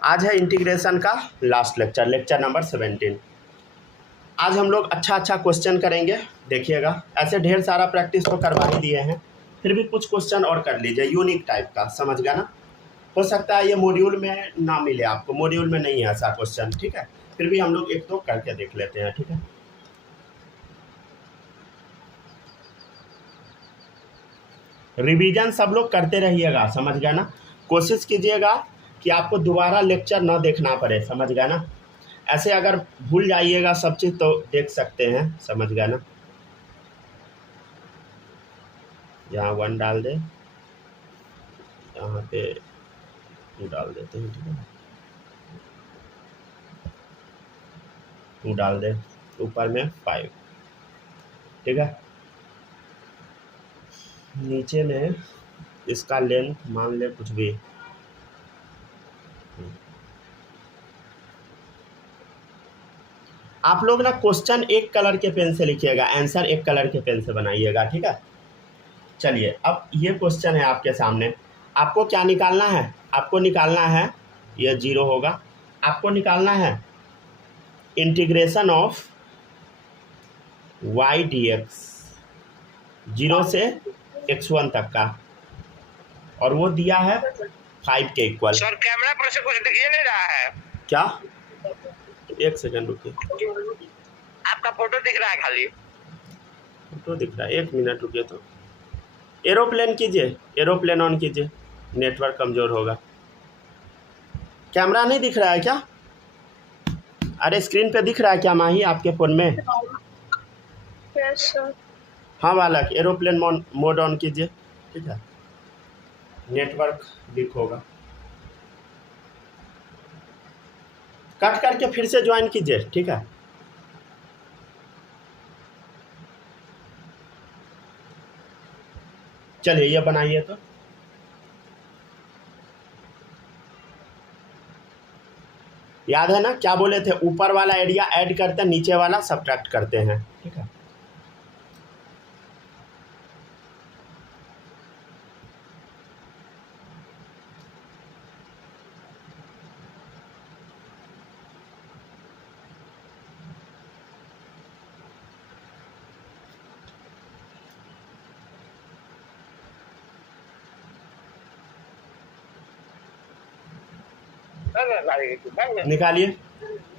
आज है इंटीग्रेशन का लास्ट लेक्चर, लेक्चर नंबर 17। आज हम लोग अच्छा क्वेश्चन करेंगे। देखिएगा, ऐसे ढेर सारा प्रैक्टिस तो करवा ही दिए हैं, फिर भी कुछ क्वेश्चन और कर लीजिए यूनिक टाइप का, समझ गया ना। हो सकता है ये मॉड्यूल में ना मिले आपको, मॉड्यूल में नहीं है ऐसा क्वेश्चन, ठीक है। फिर भी हम लोग एक दो करके देख लेते हैं, ठीक है। रिवीजन सब लोग करते रहिएगा, समझ गया ना। कोशिश कीजिएगा कि आपको दोबारा लेक्चर ना देखना पड़े, समझ गया ना। ऐसे अगर भूल जाइएगा सब चीज़ तो देख सकते हैं, समझ गया ना। यहाँ 1 डाल दे, यहाँ पे 2 डाल देते हैं, ठीक है। 2 डाल दे, ऊपर में 5, ठीक है। नीचे में इसका लेंथ मान ले कुछ भी, आप लोग ना क्वेश्चन एक कलर के पेन से लिखिएगा, आंसर एक कलर के पेन से बनाइएगा, ठीक है। चलिए, अब ये क्वेश्चन है आपके सामने, आपको क्या निकालना है? आपको निकालना है, ये 0 होगा। आपको निकालना है इंटीग्रेशन ऑफ y dx 0 से x1 तक का, और वो दिया है 5 के इक्वल। सर कैमरा पर से कुछ दिख ही नहीं रहा है। क्या? एक सेकंड रुकिए, आपका फोटो दिख रहा है खाली। फोटो दिख रहा है, 1 मिनट रुकिए। तो एरोप्लेन कीजिए, एरोप्लेन ऑन कीजिए, नेटवर्क कमज़ोर होगा। कैमरा नहीं दिख रहा है क्या? अरे स्क्रीन पे दिख रहा है क्या माही आपके फ़ोन में? Yes sir. हाँ बालक, एरोप्लेन मोड ऑन कीजिए, ठीक है। नेटवर्क वीक होगा। कट करके फिर से ज्वाइन कीजिए, ठीक है। चलिए ये बनाइए। तो याद है ना क्या बोले थे? ऊपर वाला एरिया ऐड करते हैं, नीचे वाला सब्ट्रैक्ट करते हैं, ठीक है। निकालिए,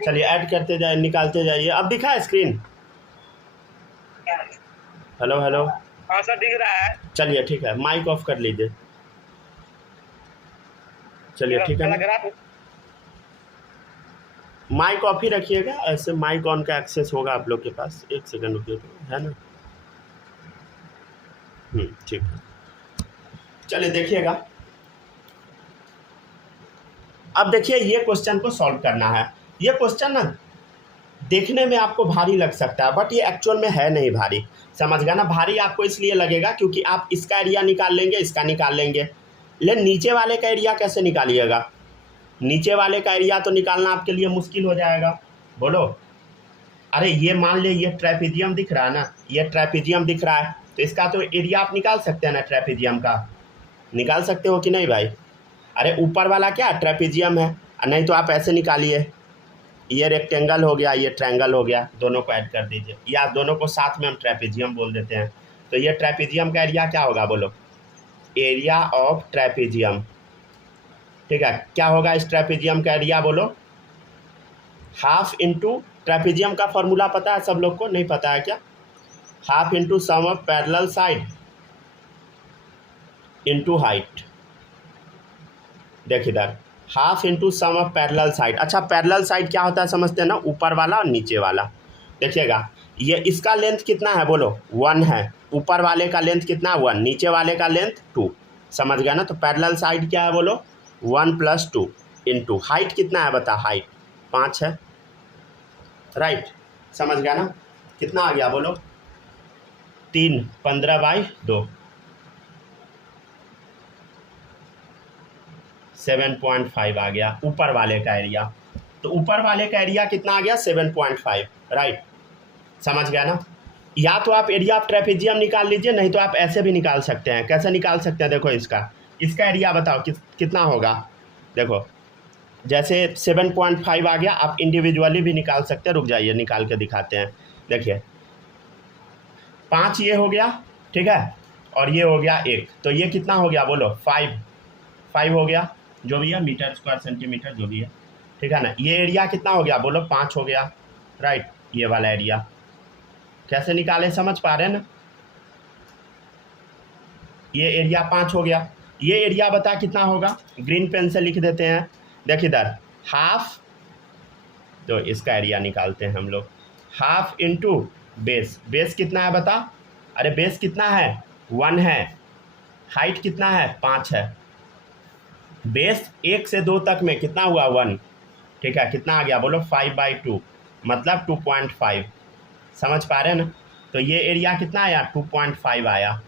चलिए ऐड करते जाए, निकालते जाइए। अब दिखा है स्क्रीन? हेलो हेलो, हाँ सर दिख रहा है। चलिए ठीक है, माइक ऑफ कर लीजिए। चलिए ठीक है ना? माइक ऑफ ही रखिएगा, ऐसे माइक ऑन का एक्सेस होगा आप लोग के पास। 1 सेकंड रुकिए, तो है ना। ठीक है, चलिए देखिएगा। अब देखिए, ये क्वेश्चन को सॉल्व करना है। ये क्वेश्चन ना देखने में आपको भारी लग सकता है, बट ये एक्चुअल में है नहीं भारी, समझ गया ना। भारी आपको इसलिए लगेगा क्योंकि आप इसका एरिया निकाल लेंगे, इसका निकाल लेंगे, लेकिन नीचे वाले का एरिया कैसे निकालिएगा? नीचे वाले का एरिया तो निकालना आपके लिए मुश्किल हो जाएगा। बोलो, अरे ये मान ले ये ट्रेपेजियम दिख रहा है ना, ये ट्रेपेजियम दिख रहा है, तो इसका तो एरिया आप निकाल सकते हैं ना, ट्रेपेजियम का निकाल सकते हो कि नहीं भाई? अरे ऊपर वाला क्या ट्रेपेजियम है, नहीं तो आप ऐसे निकालिए, ये रेक्टेंगल हो गया, ये ट्रायंगल हो गया, दोनों को ऐड कर दीजिए, या दोनों को साथ में हम ट्रेपेजियम बोल देते हैं। तो ये ट्रेपेजियम का एरिया क्या होगा? बोलो, एरिया ऑफ ट्रेपेजियम, ठीक है। क्या होगा इस ट्रेपेजियम का एरिया? बोलो, हाफ इंटू, ट्रेपेजियम का फॉर्मूला पता है सब लोग को? नहीं पता है क्या? Half into sum of parallel side into height. देख इधर, half into sum of parallel side. अच्छा, पैरेलल साइड क्या होता है समझते हैं ना? ऊपर वाला और नीचे वाला। देखिएगा, ये इसका लेंथ कितना है? बोलो 1 है। ऊपर वाले का लेंथ कितना? 1। नीचे वाले का लेंथ 2, समझ गया ना। तो पैरेलल साइड क्या है? बोलो 1 + 2 इंटू हाइट कितना है? बता, हाइट 5 है, राइट, समझ गया ना। कितना आ गया? बोलो 3, 15/2, 7.5 आ गया ऊपर वाले का एरिया। तो ऊपर वाले का एरिया कितना आ गया? 7.5, राइट, समझ गया ना। या तो आप एरिया ऑफ ट्रेपेजियम निकाल लीजिए, नहीं तो आप ऐसे भी निकाल सकते हैं। कैसे निकाल सकते हैं? देखो, इसका एरिया बताओ कितना होगा। देखो जैसे 7.5 आ गया, आप इंडिविजुअली भी निकाल सकते हैं। रुक जाइए, निकाल के दिखाते हैं। देखिए 5 ये हो गया, ठीक है, और ये हो गया 1, तो ये कितना हो गया बोलो? 5 हो गया, जो भी है, मीटर स्क्वायर सेंटीमीटर जो भी है, ठीक है ना। ये एरिया कितना हो गया बोलो? 5 हो गया, राइट। ये वाला एरिया कैसे निकाले, समझ पा रहे हैं ना? ये एरिया 5 हो गया। ये एरिया बता कितना होगा? ग्रीन पेन से लिख देते हैं। देख इधर, हाफ, तो इसका एरिया निकालते हैं हम लोग। हाफ इंटू बेस कितना है बता? अरे बेस कितना है? 1 है। हाइट कितना है? 5 है। बेस 1 से 2 तक में कितना हुआ? 1, ठीक है। कितना आ गया बोलो? 5/2, मतलब 2.5। समझ पा रहे हैं ना? तो ये एरिया कितना आया? 2.5 आया,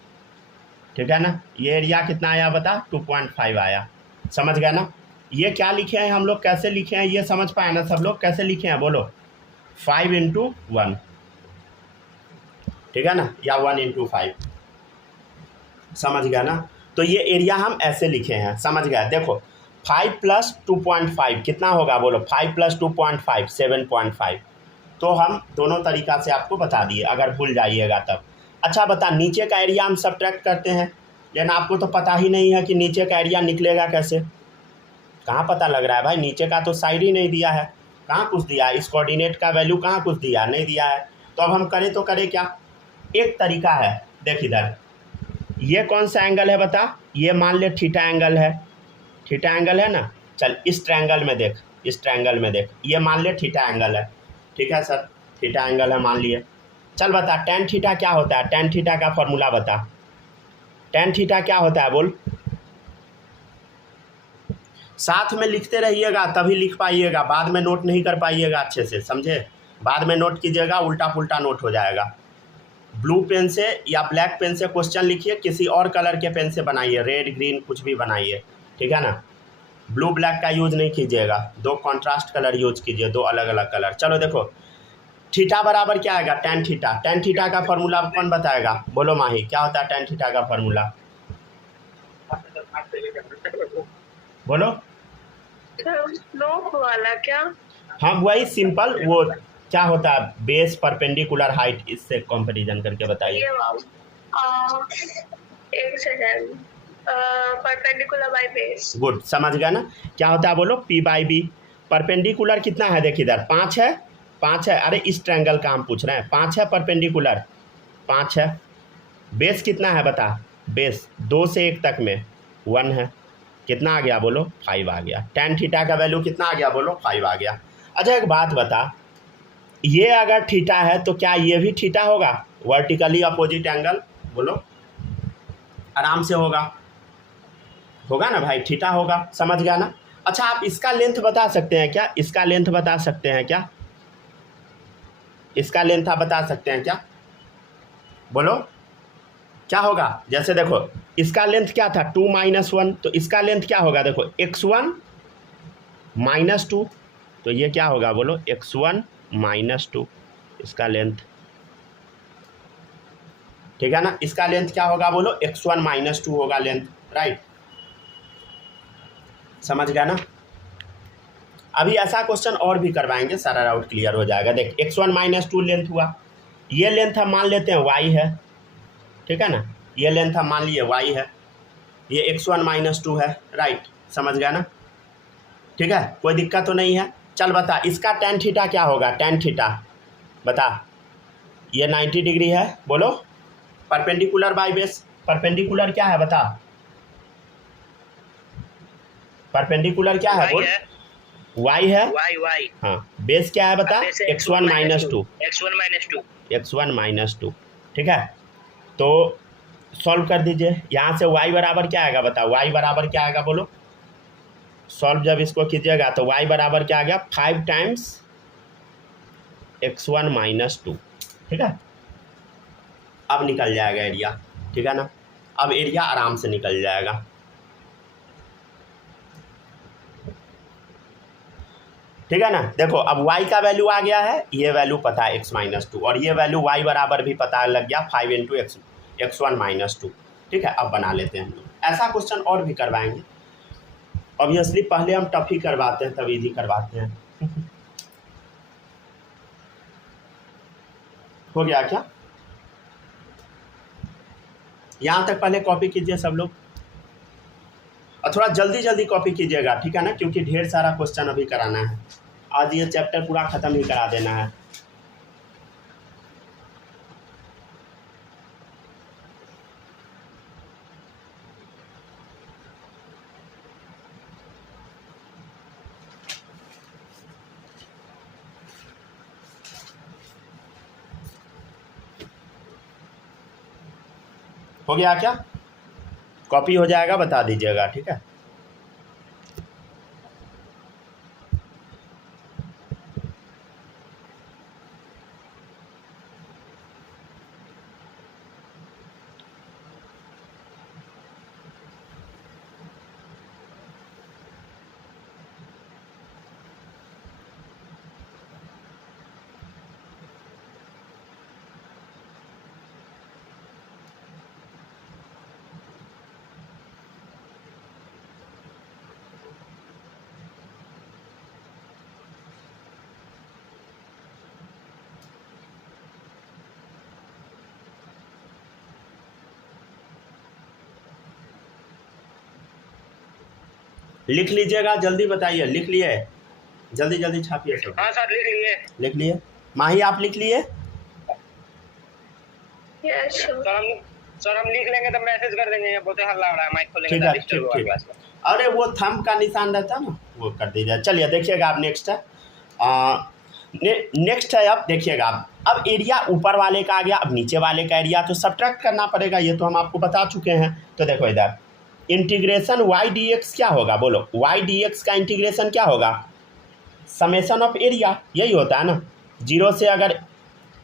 ठीक है ना। ये एरिया कितना आया बता? 2.5 आया। समझ गए ना? ये क्या लिखे हैं हम लोग, कैसे लिखे हैं, ये समझ पाए ना सब लोग? कैसे लिखे हैं बोलो? 5 × 1, ठीक है ना, या 1 × 5। समझ गया ना? तो ये एरिया हम ऐसे लिखे हैं, समझ गया? देखो 5 + 2.5 कितना होगा बोलो? 5 + 2.5 7.5। तो हम दोनों तरीक़ा से आपको बता दिए, अगर भूल जाइएगा तब। अच्छा बता, नीचे का एरिया हम सब्ट्रैक्ट करते हैं, लेकिन आपको तो पता ही नहीं है कि नीचे का एरिया निकलेगा कैसे। कहाँ पता लग रहा है भाई? नीचे का तो साइड ही नहीं दिया है, कहाँ कुछ दिया है? इस कोऑर्डिनेट का वैल्यू कहाँ कुछ दिया? नहीं दिया है। तो अब हम करें तो करें क्या? एक तरीका है, देख इधर, ये कौन सा एंगल है बता? ये मान ले थीटा एंगल है, थीटा एंगल है ना। चल इस ट्रायंगल में देख, इस ट्रायंगल में देख, ये मान ले थीटा एंगल है, ठीक है सर, थीटा एंगल है मान लिए। चल बता tan थीटा क्या होता है? tan थीटा का फॉर्मूला बता। tan थीटा क्या होता है बोल? साथ में लिखते रहिएगा तभी लिख पाइएगा, बाद में नोट नहीं कर पाइएगा अच्छे से, समझे? बाद में नोट कीजिएगा, उल्टा पुल्टा नोट हो जाएगा। ब्लू पेन से या ब्लैक पेन से क्वेश्चन लिखिए, किसी और कलर के पेन से बनाइए, रेड ग्रीन कुछ भी बनाइए, ठीक है ना। ब्लू ब्लैक का यूज़ नहीं कीजिएगा, 2 कॉन्ट्रास्ट कलर यूज कीजिए, 2 अलग अलग कलर। चलो देखो, थीटा बराबर क्या आएगा? tan theta. tan थीटा का फॉर्मूला कौन बताएगा? बोलो माही, क्या होता है tan थीटा का फॉर्मूला? बोलो। स्लोप वाला क्या? हाँ वही सिंपल, वो क्या होता है? बेस परपेंडिकुलर हाइट, इससे कंपैरिजन करके बताइए। ये एक second, perpendicular by base. Good, समझ गया ना? क्या होता है बोलो? P/B। परपेंडिकुलर कितना है? देख इधर 5 है, 5 है। अरे इस ट्रायंगल का हम पूछ रहे हैं, 5 है परपेंडिकुलर, 5 है। बेस कितना है बता? बेस 2 से 1 तक में 1 है। कितना आ गया बोलो? 5 आ गया। tan थीटा का वैल्यू कितना आ गया बोलो? 5 आ गया। अच्छा एक बात बता, ये अगर थीटा है तो क्या ये भी थीटा होगा? वर्टिकली अपोजिट एंगल, बोलो। आराम से होगा, होगा ना भाई, थीटा होगा। समझ गया ना? अच्छा आप इसका लेंथ बता सकते हैं क्या? इसका लेंथ बता सकते हैं क्या? इसका लेंथ आप बता सकते हैं क्या? बोलो क्या होगा? जैसे देखो इसका लेंथ क्या था? 2 - 1, तो इसका लेंथ क्या होगा? देखो x1 - 2, तो ये क्या होगा बोलो? x1 - 2 इसका लेंथ, ठीक है ना। इसका लेंथ क्या होगा बोलो? x1 - 2 होगा लेंथ, राइट। समझ गया ना? अभी ऐसा क्वेश्चन और भी करवाएंगे, सारा डाउट क्लियर हो जाएगा। देख x1 - 2 लेंथ हुआ, ये लेंथ हम मान लेते हैं y है, ठीक है ना। ये लेंथ हम मान लिए y है, ये x1 - 2 है, राइट। समझ गया ना? ठीक है, कोई दिक्कत तो नहीं है। चल बता इसका tan थीटा क्या होगा? tan थीटा बता। ये 90 डिग्री है, बोलो। परपेंडिकुलर बाय बेस, परपेंडिकुलर क्या है बता? परपेंडिकुलर क्या है बोल? y है, y हाँ। बेस क्या है बता? x1 - 2, x1 - 2, ठीक है। तो सॉल्व कर दीजिए, यहाँ से y बराबर क्या आएगा बता? y बराबर क्या आएगा बोलो? सॉल्व जब इसको कीजिएगा तो y बराबर क्या आ गया? 5 टाइम्स x1 - 2, ठीक है। अब निकल जाएगा एरिया, ठीक है ना। अब एरिया आराम से निकल जाएगा। ठीक है ना। देखो अब y का वैल्यू आ गया है, ये वैल्यू पता है x - 2, और ये वैल्यू y बराबर भी पता लग गया 5 × x1 - 2, ठीक है। अब बना लेते हैं हम लोग, ऐसा क्वेश्चन और भी करवाएंगे। ऑब्वियसली पहले हम टफ ही करवाते हैं तब इजी करवाते हैं। हो गया क्या? यहाँ तक पहले कॉपी कीजिए सब लोग, और थोड़ा जल्दी जल्दी कॉपी कीजिएगा, ठीक है ना, क्योंकि ढेर सारा क्वेश्चन अभी कराना है। आज ये चैप्टर पूरा ख़त्म ही करा देना है। हो गया क्या? कॉपी हो जाएगा, बता दीजिएगा, ठीक है। लिख लीजिएगा, जल्दी बताइए। लिख लिए? जल्दी जल्दी छापिए सब। हाँ सर लिख लिए। लिख लिए? माही आप लिख लिए? Yes, sure. सर हम लिख लेंगे तो मैसेज कर देंगे, बहुत हल्ला हो रहा है, माइक खोलेंगे ठीक है, ठीक ठीक। अरे वो थंब का निशान रहता ना, वो कर दीजिए। चलिए देखिएगा आप, नेक्स्ट है नेक्स्ट है। अब देखिएगा आप, अब एरिया ऊपर वाले का आ गया, अब नीचे वाले का एरिया तो सब्ट्रैक्ट करना पड़ेगा, ये तो हम आपको बता चुके हैं। तो देखो इधर इंटीग्रेशन वाई डी एक्स क्या होगा, बोलो। वाई डी एक्स का इंटीग्रेशन क्या होगा? समेशन ऑफ एरिया, यही होता है ना। 0 से अगर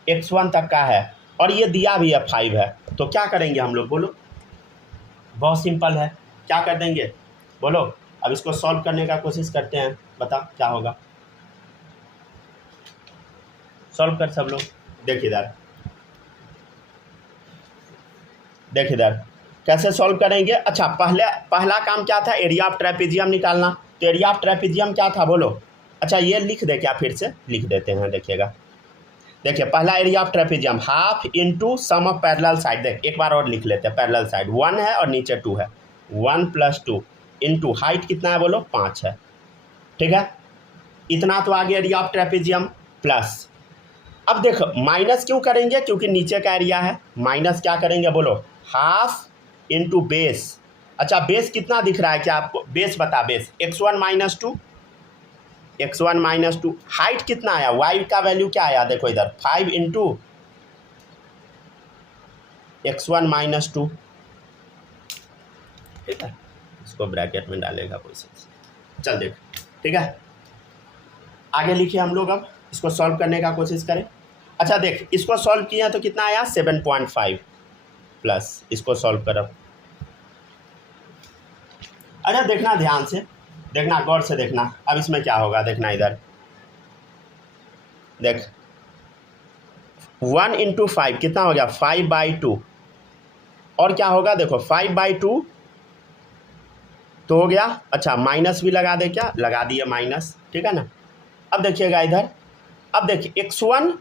x1 तक का है और ये दिया भी है 5 है, तो क्या करेंगे हम लोग, बोलो। बहुत सिंपल है, क्या कर देंगे, बोलो। अब इसको सॉल्व करने का कोशिश करते हैं, बता क्या होगा। सॉल्व कर सब लोग। देखिए इधर, देखिए इधर कैसे सॉल्व करेंगे। अच्छा, पहला काम क्या था, एरिया ऑफ ट्रेपेजियम निकालना। तो एरिया ऑफ ट्रेपेजियम क्या था, बोलो। अच्छा ये लिख दे क्या, फिर से लिख देते हैं। देखिएगा, देखिए पहला area of trapezium half into sum of parallel side. देख एक बार और लिख लेते हैं, पैरेलल साइड 1 है और नीचे 2 है, 1 + 2 इंटू हाइट कितना है, बोलो 5 है, ठीक है। इतना तो आ गया एरिया ऑफ ट्रेपेजियम प्लस। अब देखो माइनस क्यों करेंगे, क्योंकि नीचे का एरिया है। माइनस क्या करेंगे, बोलो, हाफ इंटू बेस। अच्छा बेस कितना दिख रहा है क्या आपको, बेस बता, बेस x1 - 2, x1 - 2। हाइट कितना आया, y का वैल्यू क्या आया, देखो इधर 5 इंटू x1 - 2, ठीक है। इसको ब्रैकेट में डालेगा कोई से। चल देख, ठीक है। आगे लिखिए हम लोग, अब इसको सॉल्व करने का कोशिश करें। अच्छा देख, इसको सॉल्व किया तो कितना आया, 7.5 प्लस इसको सॉल्व कर। अच्छा देखना ध्यान से, देखना गौर से देखना। अब इसमें क्या होगा, देखना इधर, देख 1 इंटू 5 कितना हो गया, 5/2। और क्या होगा, देखो 5/2 तो हो गया। अच्छा माइनस भी लगा दे, क्या लगा दिए माइनस, ठीक है ना। अब देखिएगा इधर, अब देखिए x1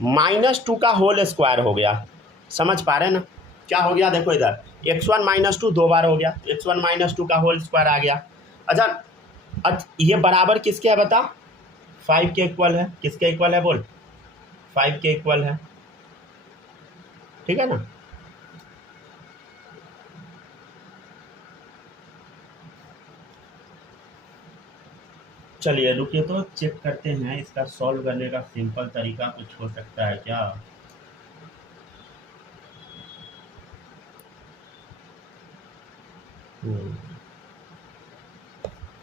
- 2 का होल स्क्वायर हो गया, समझ पा रहे हैं ना। क्या हो गया, देखो इधर x1 - 2 2 बार हो गया, x1 - 2 का होल स्क्वायर आ गया। अच्छा ये बराबर किसके है बता, 5 के इक्वल है। किसके इक्वल है बोल, 5 के इक्वल है, ठीक है ना। चलिए रुकिए तो चेक करते हैं, इसका सॉल्व करने का सिंपल तरीका कुछ हो सकता है क्या।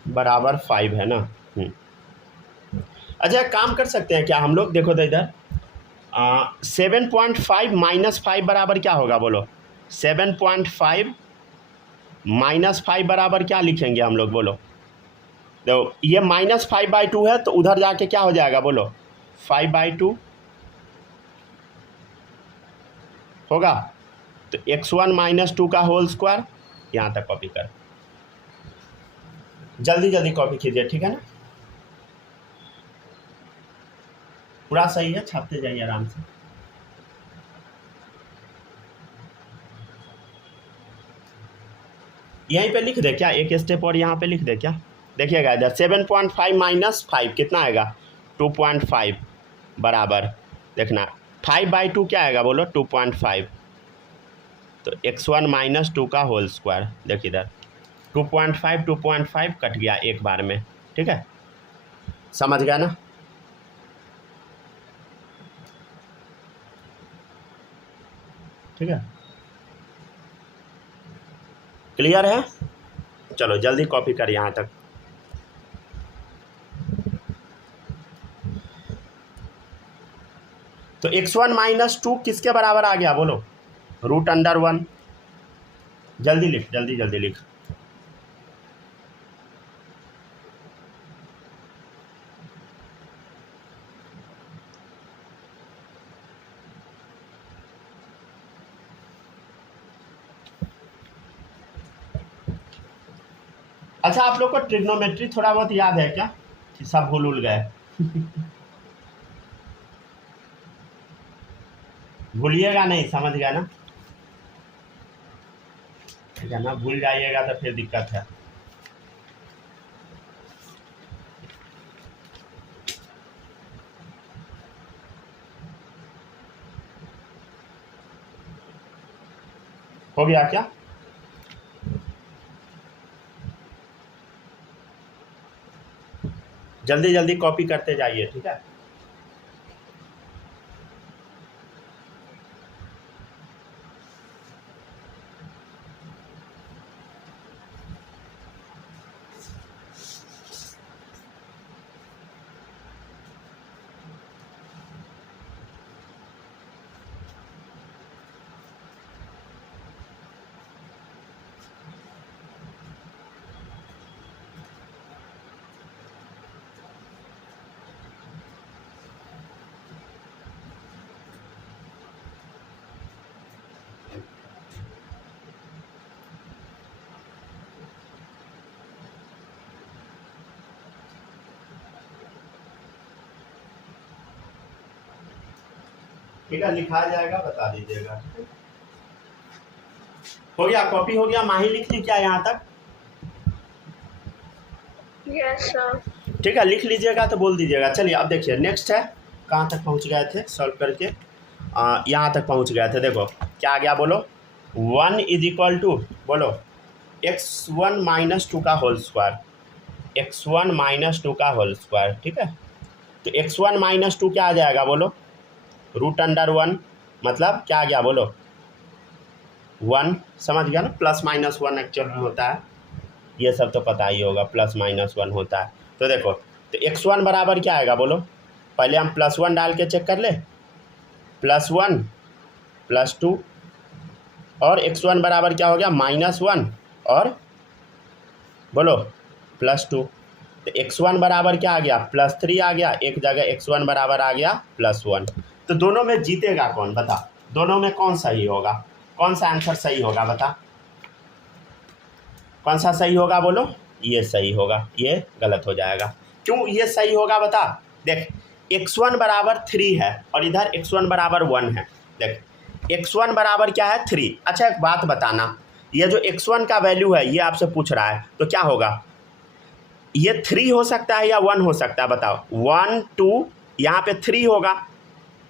बराबर 5 है ना। अच्छा काम कर सकते हैं क्या हम लोग, देखो तो इधर 7.5 - 5 बराबर क्या होगा, बोलो। 7.5 - 5 बराबर क्या लिखेंगे हम लोग, बोलो। देखो ये -5/2 है, तो उधर जाके क्या हो जाएगा, बोलो 5/2 होगा। तो x1 - 2 का होल स्क्वायर, यहाँ तक कॉपी कर। जल्दी जल्दी कॉपी कीजिए, ठीक है ना। पूरा सही है, छापते जाइए आराम से। यहीं पे लिख दे क्या, एक स्टेप और यहाँ पे लिख दे क्या। देखिएगा इधर 7.5 माइनस 5 कितना आएगा 2.5 बराबर, देखना 5/2 क्या आएगा बोलो 2.5, तो x1 माइनस 2 का होल स्क्वायर। देखिए इधर 2.5 कट गया एक बार में, ठीक है, समझ गया ना। ठीक है, क्लियर है। चलो जल्दी कॉपी कर यहाँ तक। तो x1 माइनस 2 किसके बराबर आ गया बोलो, √1। जल्दी लिख, जल्दी जल्दी लिख। अच्छा, आप लोग को ट्रिग्नोमेट्री थोड़ा बहुत याद है क्या, कि सब भूल गए। भूलिएगा नहीं, समझ गया ना, ठीक है ना, भूल जाइएगा तो फिर दिक्कत है। हो गया क्या। जल्दी जल्दी कॉपी करते जाइए, ठीक है। ठीक है, लिखा जाएगा, बता दीजिएगा। हो गया, कॉपी हो गया। माही लिख ली क्या यहाँ तक। Yes sir. ठीक है, लिख लीजिएगा तो बोल दीजिएगा। चलिए अब देखिए नेक्स्ट है, कहाँ तक पहुँच गए थे सॉल्व करके, यहाँ तक पहुँच गए थे। देखो क्या आ गया बोलो, 1 इज इक्वल टू बोलो x1 माइनस 2 का होल स्क्वायर, x1 माइनस 2 का होल स्क्वायर, ठीक है। तो x1 माइनस 2 क्या आ जाएगा बोलो, √1, मतलब क्या आ गया बोलो 1, समझ गया ना। प्लस माइनस 1 एक्चुअल में होता है, ये सब तो पता ही होगा, प्लस माइनस 1 होता है। तो देखो, तो x1 बराबर क्या आएगा बोलो, पहले हम +1 डाल के चेक कर ले, +1 +2, और x1 बराबर क्या हो गया -1 और बोलो +2। तो x1 बराबर क्या आ गया +3 आ गया, एक जगह x1 बराबर आ गया +1। तो दोनों में जीतेगा कौन बता, दोनों में कौन सही होगा, कौन सा आंसर सही होगा बता, कौन सा सही होगा बोलो, ये सही होगा, ये गलत हो जाएगा। क्यों ये सही होगा बता, देख x1 बराबर 3 है और इधर x1 बराबर 1 है। देख x1 बराबर क्या है 3। अच्छा एक बात बताना, ये जो x1 का वैल्यू है ये आपसे पूछ रहा है, तो क्या होगा, ये 3 हो सकता है या 1 हो सकता है बताओ, 1 2, यहाँ पे 3 होगा,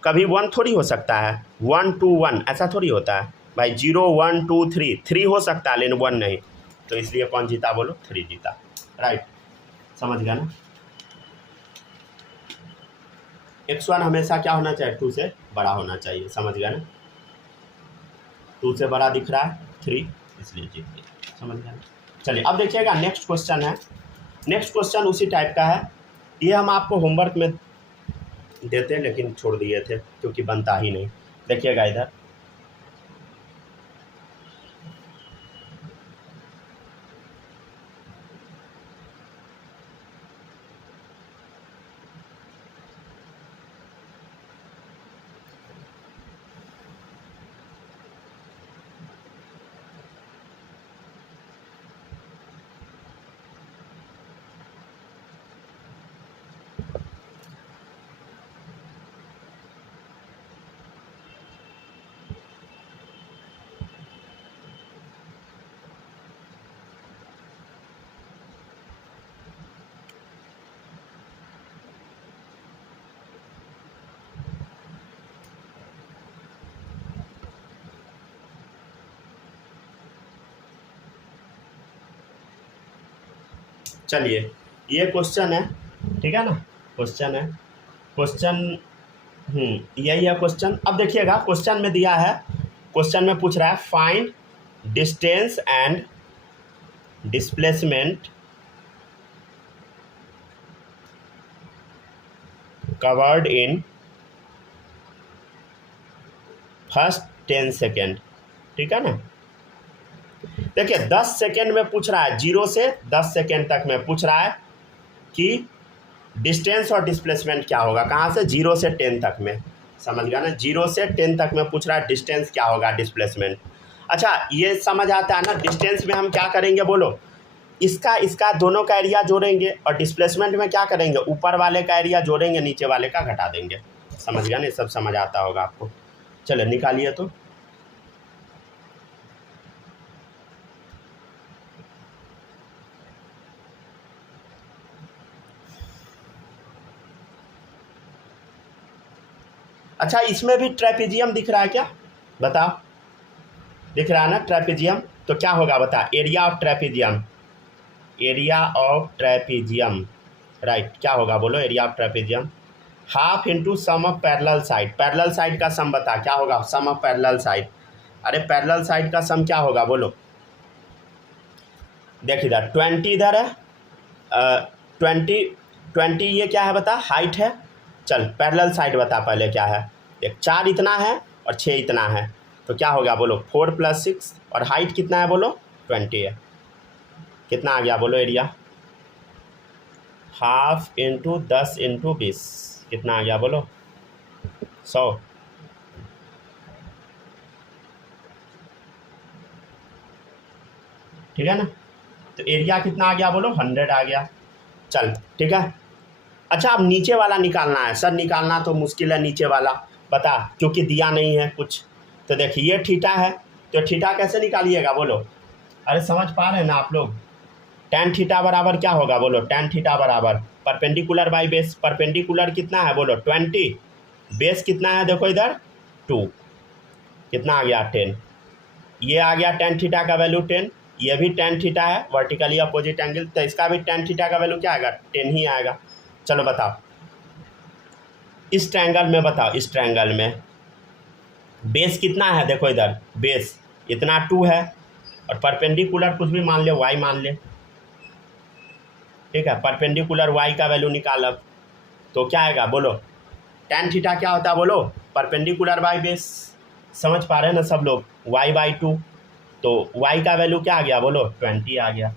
कभी 1 थोड़ी हो सकता है, 1 2 1 ऐसा थोड़ी होता है भाई, 0 1 2 3 हो सकता है लेकिन 1 नहीं। तो इसलिए कौन जीता बोलो, 3 जीता, राइट, समझ गया ना। x1 हमेशा क्या होना चाहिए, 2 से बड़ा होना चाहिए, समझ गया ना। 2 से बड़ा दिख रहा है 3, इसलिए जीत गया, समझ गया ना। चलिए अब देखिएगा नेक्स्ट क्वेश्चन है, नेक्स्ट क्वेश्चन उसी टाइप का है, ये हम आपको होमवर्क में देते लेकिन छोड़ दिए थे क्योंकि बनता ही नहीं। देखिएगा इधर, चलिए ये क्वेश्चन है, ठीक है ना, क्वेश्चन है, क्वेश्चन यही है क्वेश्चन। अब देखिएगा क्वेश्चन में दिया है, क्वेश्चन में पूछ रहा है find distance and displacement covered in first 10 second, ठीक है ना। देखिए 10 सेकेंड में पूछ रहा है, 0 से 10 सेकेंड तक में पूछ रहा है कि डिस्टेंस और डिस्प्लेसमेंट क्या होगा, कहाँ से 0 से 10 तक में, समझ गया ना, 0 से 10 तक में पूछ रहा है डिस्टेंस क्या होगा, डिस्प्लेसमेंट। अच्छा ये समझ आता है ना, डिस्टेंस में हम क्या करेंगे बोलो, इसका दोनों का एरिया जोड़ेंगे, और डिस्प्लेसमेंट में क्या करेंगे, ऊपर वाले का एरिया जोड़ेंगे, नीचे वाले का घटा देंगे, समझ गया ना, सब समझ आता होगा आपको। चलो निकालिए तो। अच्छा इसमें भी ट्रेपेजियम दिख रहा है क्या, बताओ, दिख रहा है ना ट्रेपेजियम, तो क्या होगा बता, area of trapezium, area of trapezium, right, क्या होगा बोलो, area of trapezium half into sum of parallel side, parallel side का सम बता, क्या होगा, सम ऑफ पैरेलल साइड। अरे पैरेलल साइड का सम क्या होगा बोलो, देख इधर 20 इधर है, 20 ये क्या है बता, हाइट है। चल पैरेलल साइड बता पहले क्या है, देख 4 इतना है और 6 इतना है, तो क्या होगा बोलो 4 + 6, और हाइट कितना है बोलो 20 है, कितना आ गया बोलो एरिया, हाफ इंटू 10 इंटू 20, कितना आ गया बोलो 100, ठीक है ना, तो एरिया कितना आ गया बोलो 100 आ गया। चल ठीक है। अच्छा अब नीचे वाला निकालना है, सर निकालना तो मुश्किल है नीचे वाला, बता, क्योंकि दिया नहीं है कुछ। तो देखिए ये थीटा है, तो थीटा कैसे निकालिएगा बोलो, अरे समझ पा रहे हैं ना आप लोग, tan थीटा बराबर क्या होगा बोलो, tan थीटा बराबर परपेंडिकुलर बाई बेस, परपेंडिकुलर कितना है बोलो 20, बेस कितना है देखो इधर 2, कितना आ गया 10, ये आ गया tan थीटा का वैल्यू 10, ये भी tan थीटा है वर्टिकली अपोजिट एंगल, तो इसका भी tan थीटा का वैल्यू क्या आएगा 10 ही आएगा। चलो बताओ इस ट्रायंगल में, बताओ इस ट्रायंगल में बेस कितना है, देखो इधर बेस इतना 2 है, और परपेंडिकुलर कुछ भी मान ले, y मान ले, ठीक है, परपेंडिकुलर y का वैल्यू निकाल। अब तो क्या आएगा बोलो, tan थीटा क्या होता है बोलो, परपेंडिकुलर बाई बेस, समझ पा रहे हैं ना सब लोग, y/2, तो y का वैल्यू क्या आ गया बोलो 20 आ गया।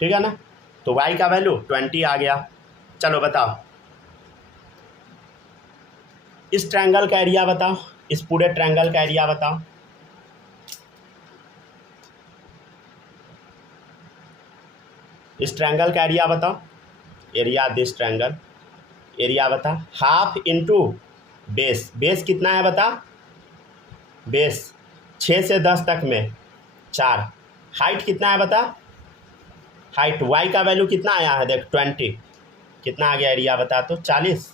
ठीक है ना, तो y का वैल्यू 20 आ गया। चलो बताओ इस ट्रायंगल का एरिया बताओ, इस पूरे ट्रायंगल का एरिया बताओ, इस ट्रायंगल का एरिया बताओ, एरिया दिस ट्रायंगल, एरिया बता, हाफ इंटू बेस, बेस कितना है बता, बेस 6 से 10 तक में 4, हाइट कितना है बता, हाइट y का वैल्यू कितना आया है देख 20, कितना आ गया एरिया बता तो 40,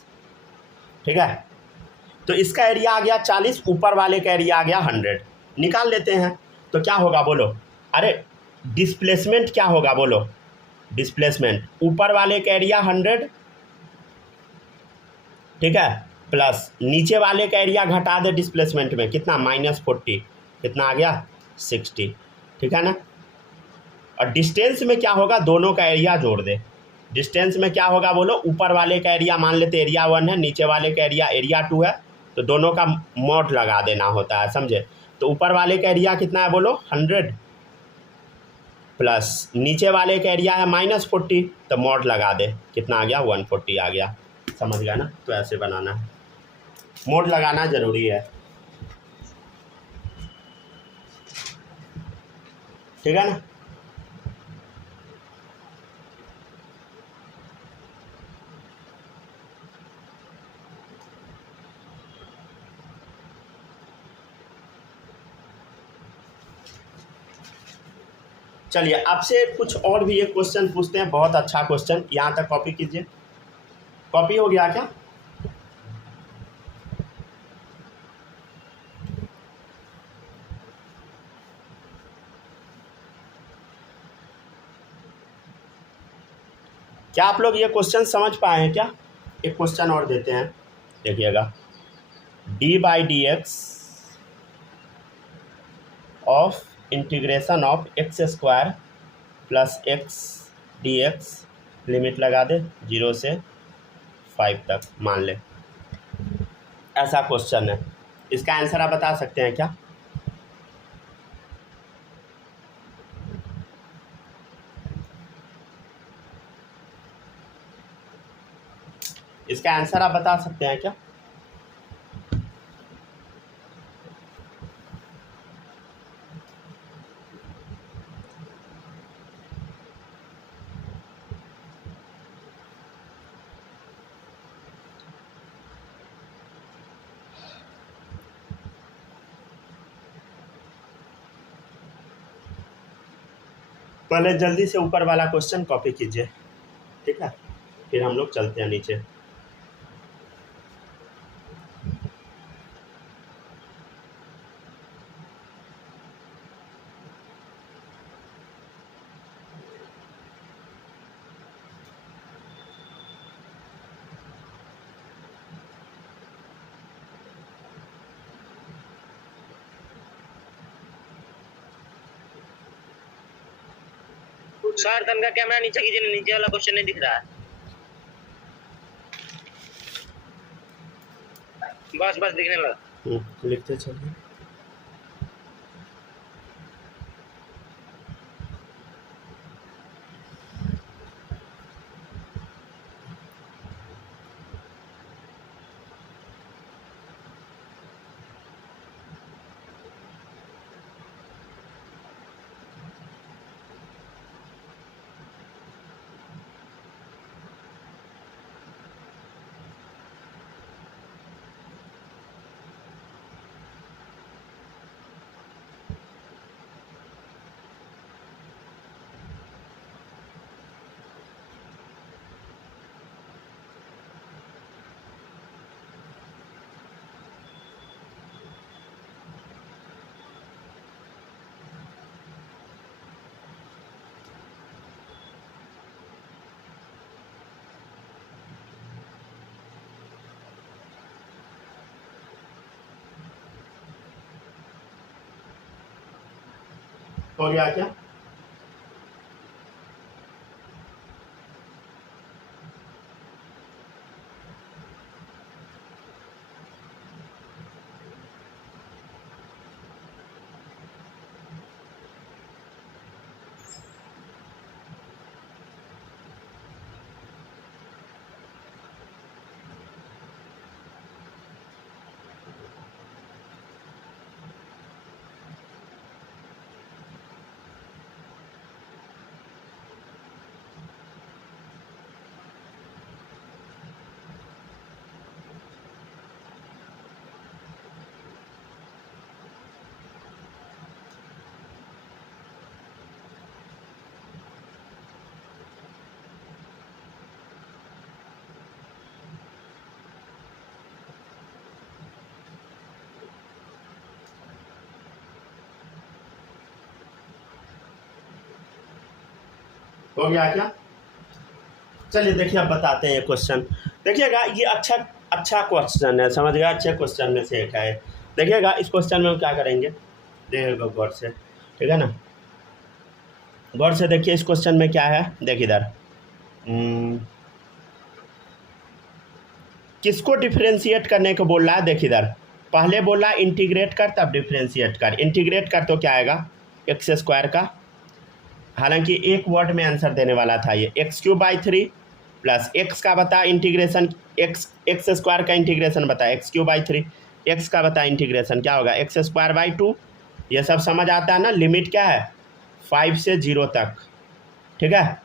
ठीक है, तो इसका एरिया आ गया 40, ऊपर वाले का एरिया आ गया 100, निकाल लेते हैं। तो क्या होगा बोलो, अरे डिस्प्लेसमेंट क्या होगा बोलो, डिस्प्लेसमेंट ऊपर वाले का एरिया 100, ठीक है, प्लस नीचे वाले का एरिया घटा दे डिस्प्लेसमेंट में, कितना -40, कितना आ गया 60, ठीक है ना। और डिस्टेंस में क्या होगा, दोनों का एरिया जोड़ दे, डिस्टेंस में क्या होगा बोलो, ऊपर वाले का एरिया मान लेते एरिया 1 है, नीचे वाले का एरिया 2 है, तो दोनों का मॉड लगा देना होता है, समझे। तो ऊपर वाले का एरिया कितना है बोलो 100, प्लस नीचे वाले का एरिया है -40, तो मॉड लगा दे, कितना आ गया 140 आ गया, समझ गया ना। तो ऐसे बनाना है, मोड लगाना ज़रूरी है, ठीक है ना। चलिए आपसे कुछ और भी एक क्वेश्चन पूछते हैं, बहुत अच्छा क्वेश्चन, यहाँ तक कॉपी कीजिए, कॉपी हो गया क्या, क्या आप लोग ये क्वेश्चन समझ पाए हैं क्या? एक क्वेश्चन और देते हैं, देखिएगा। d/dx of integration of x² plus x dx limit लगा दे 0 से 5 तक, मान ले। ऐसा क्वेश्चन है, इसका आंसर आप बता सकते हैं क्या? इसका आंसर आप बता सकते हैं क्या? पहले जल्दी से ऊपर वाला क्वेश्चन कॉपी कीजिए, ठीक है, फिर हम लोग चलते हैं नीचे। सर तन का कैमरा नीचे कीजिए, नीचे वाला क्वेश्चन नहीं दिख रहा है। बस बस दिखने लगा। लिखते चलिए। हो गया क्या? हो गया क्या? चलिए देखिए, अब बताते हैं क्वेश्चन। देखिएगा, ये अच्छा क्वेश्चन है, समझ गया, अच्छे क्वेश्चन में से एक है। देखिएगा, इस क्वेश्चन में हम क्या करेंगे, देखिएगा गौर से, ठीक है ना। गौर से देखिए, इस क्वेश्चन में क्या है, देखिए इधर किसको डिफ्रेंशिएट करने को बोल रहा है। देखिए इधर पहले बोल रहा है इंटीग्रेट कर तब डिफ्रेंशिएट कर। इंटीग्रेट कर तो क्या आएगा, x² का, हालांकि एक वर्ड में आंसर देने वाला था ये, x³/3 प्लस x का बता इंटीग्रेशन, x² का इंटीग्रेशन बता x³/3, x का बता इंटीग्रेशन क्या होगा x²/2। ये सब समझ आता है ना। लिमिट क्या है 5 से 0 तक, ठीक है।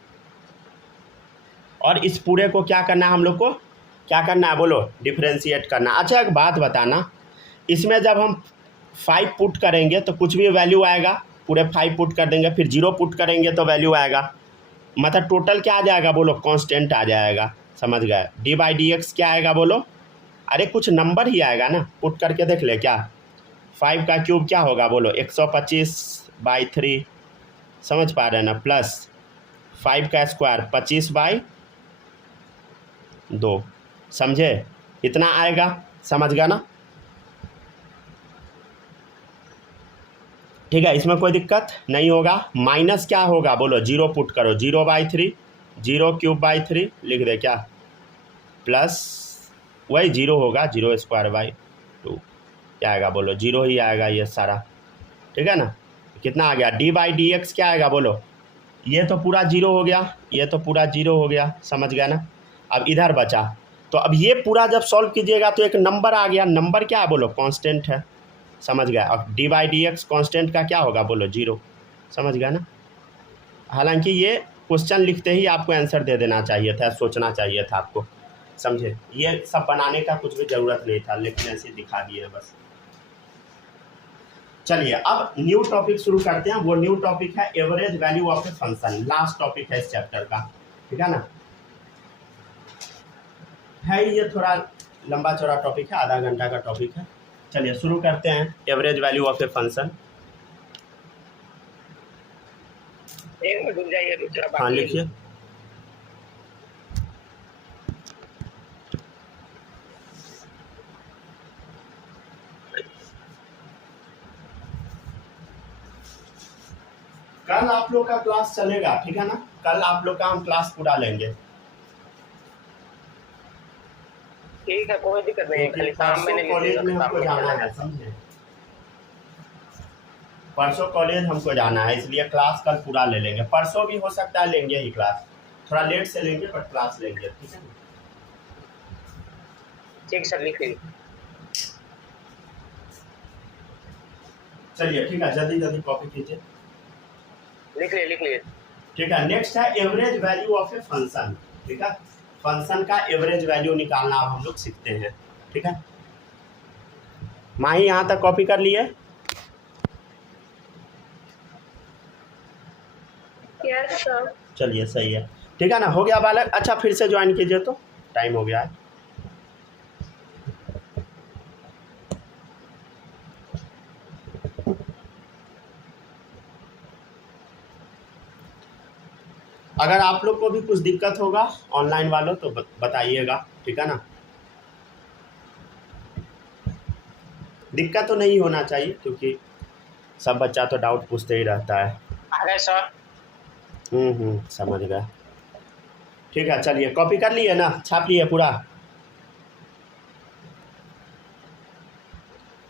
और इस पूरे को क्या करना है, हम लोग को क्या करना है बोलो, डिफ्रेंशिएट करना। अच्छा एक बात बताना, इसमें जब हम 5 पुट करेंगे तो कुछ भी वैल्यू आएगा, पूरे 5 पुट कर देंगे, फिर 0 पुट करेंगे तो वैल्यू आएगा, मतलब टोटल क्या आ जाएगा बोलो, कांस्टेंट आ जाएगा, समझ गए। d/dx क्या आएगा बोलो, अरे कुछ नंबर ही आएगा ना, पुट करके देख ले क्या। 5 का क्यूब क्या होगा बोलो 125/3, समझ पा रहे हैं ना, प्लस 5 का स्क्वायर 25/3, 2, समझे? इतना आएगा, समझ गया ना? ठीक है, इसमें कोई दिक्कत नहीं होगा। माइनस क्या होगा बोलो, 0 पुट करो, 0/3, 0³ 3 लिख दे क्या, प्लस वही 0 होगा, 0² क्या आएगा बोलो, 0 ही आएगा ये सारा। ठीक है ना? कितना आ गया, d/dx क्या आएगा बोलो, ये तो पूरा 0 हो गया, ये तो पूरा 0 हो गया, समझ गया ना? अब इधर बचा, तो अब ये पूरा जब सॉल्व कीजिएगा तो एक नंबर आ गया, नंबर क्या है बोलो, कांस्टेंट है, समझ गया? अब d/dx कांस्टेंट का क्या होगा बोलो, 0, समझ गया ना? हालांकि ये क्वेश्चन लिखते ही आपको आंसर दे देना चाहिए था, सोचना चाहिए था आपको, समझे? ये सब बनाने का कुछ भी ज़रूरत नहीं था, लेकिन ऐसे दिखा दिए बस। चलिए अब न्यू टॉपिक शुरू करते हैं। वो न्यू टॉपिक है average value of a function, last topic है इस चैप्टर का। ठीक है ना? है ये थोड़ा लंबा चौड़ा टॉपिक है, आधा घंटा का टॉपिक है। चलिए शुरू करते हैं, average value of a function. एक मिनट रुक जाइए, दूसरा हाँ बाकी लिखिए। कल आप लोग का क्लास चलेगा, ठीक है ना? कल आप लोग का हम क्लास पूरा लेंगे। ठीक है, कोई दिक्कत नहीं है, खाली शाम में नहीं कॉलेज में लीजिएगा, हमको शाम में जाना है, समझे? परसों कॉलेज हमको जाना है, इसलिए क्लास कल पूरा ले लेंगे। परसों भी हो सकता है लेंगे ही क्लास, थोड़ा लेट से लेंगे बट क्लास लेंगे, ठीक है ना? ठीक सर, लिख लीजिए। चलिए ठीक है, जल्दी जल्दी कॉपी कीजिए। लिख लीजिए। ठीक है, नेक्स्ट है average value of a function. ठीक है, फंक्शन का एवरेज वैल्यू निकालना अब हम लोग सीखते हैं। ठीक है, माही यहाँ तक कॉपी कर लिए? Yes sir. चलिए सही है, ठीक है ना? हो गया बालक? अच्छा फिर से ज्वाइन कीजिए, तो टाइम हो गया है। अगर आप लोग को भी कुछ दिक्कत होगा ऑनलाइन वालों तो बताइएगा, ठीक है ना? दिक्कत तो नहीं होना चाहिए, क्योंकि सब बच्चा तो डाउट पूछते ही रहता है। आ गए सर। समझ गया। ठीक है, चलिए कॉपी कर लिए ना, छाप लिए पूरा?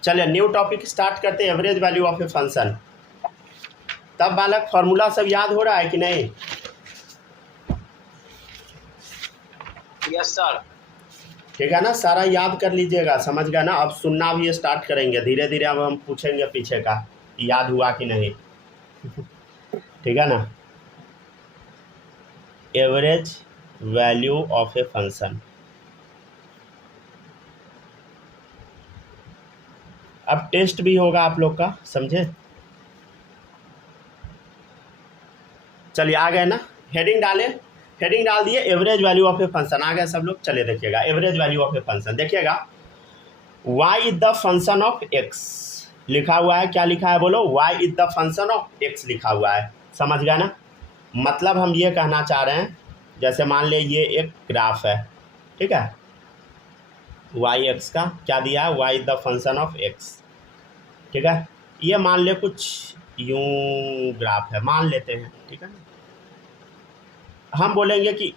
चलिए न्यू टॉपिक स्टार्ट करते हैं, average value of a function. तब बालक फॉर्मूला सब याद हो रहा है कि नहीं? Yes sir. ठीक है ना, सारा याद कर लीजिएगा, समझ गया ना? अब सुनना भी स्टार्ट करेंगे धीरे धीरे, अब हम पूछेंगे पीछे का याद हुआ कि नहीं। ठीक है ना? Average value of a function. अब टेस्ट भी होगा आप लोग का, समझे? चलिए आ गए ना? हेडिंग डालें, हेडिंग डाल दिए, average value of a function आ गया सब लोग। चलिए देखिएगा, average value of a function देखिएगा, y is the function of x लिखा हुआ है। क्या लिखा है बोलो? y is the function of x लिखा हुआ है, समझ गया ना? मतलब हम ये कहना चाह रहे हैं, जैसे मान ले ये एक ग्राफ है, ठीक है? y x का क्या दिया है? y is the function of x, ठीक है? ये मान ले कुछ यूं ग्राफ है, मान लेते हैं, ठीक है? हम बोलेंगे कि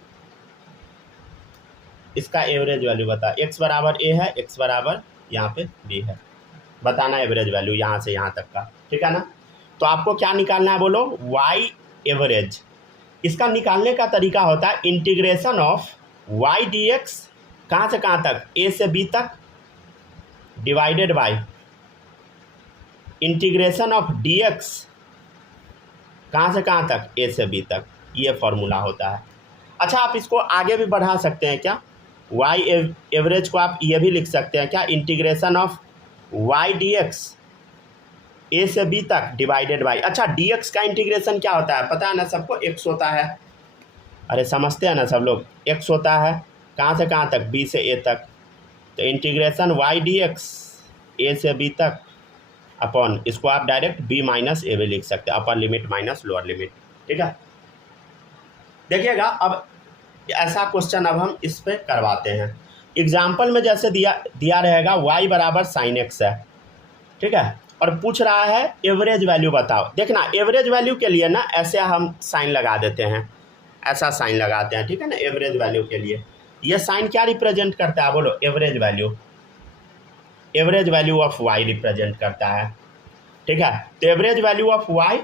इसका एवरेज वैल्यू बता, x बराबर a है, x बराबर यहाँ पे b है, बताना एवरेज वैल्यू यहाँ से यहाँ तक का, ठीक है ना? तो आपको क्या निकालना है बोलो? y average. इसका निकालने का तरीका होता है इंटीग्रेशन ऑफ y dx, कहाँ से कहाँ तक? a से b तक, divided by integration of dx, कहाँ से कहाँ तक? a से b तक। ये फॉर्मूला होता है। अच्छा आप इसको आगे भी बढ़ा सकते हैं क्या? y एवरेज को आप ये भी लिख सकते हैं क्या? Integration of y dx a से b तक डिवाइडेड बाई, अच्छा dx का इंटीग्रेशन क्या होता है पता है ना सबको? x होता है, अरे समझते हैं ना सब लोग? x होता है कहाँ से कहाँ तक? b से a तक। तो इंटीग्रेशन y dx a से b तक अपॉन, इसको आप डायरेक्ट b माइनस ए भी लिख सकते हैं, upper limit minus lower limit, ठीक है? देखिएगा अब ऐसा क्वेश्चन अब हम इस पे करवाते हैं। एग्जाम्पल में जैसे दिया रहेगा y बराबर साइन एक्स है, ठीक है, और पूछ रहा है एवरेज वैल्यू बताओ। देखना एवरेज वैल्यू के लिए ना ऐसे हम साइन लगा देते हैं, ऐसा साइन लगाते हैं, ठीक है ना। एवरेज वैल्यू के लिए ये साइन क्या रिप्रेजेंट करता है बोलो? Average value, average value of y represent करता है, ठीक है। तो average value of y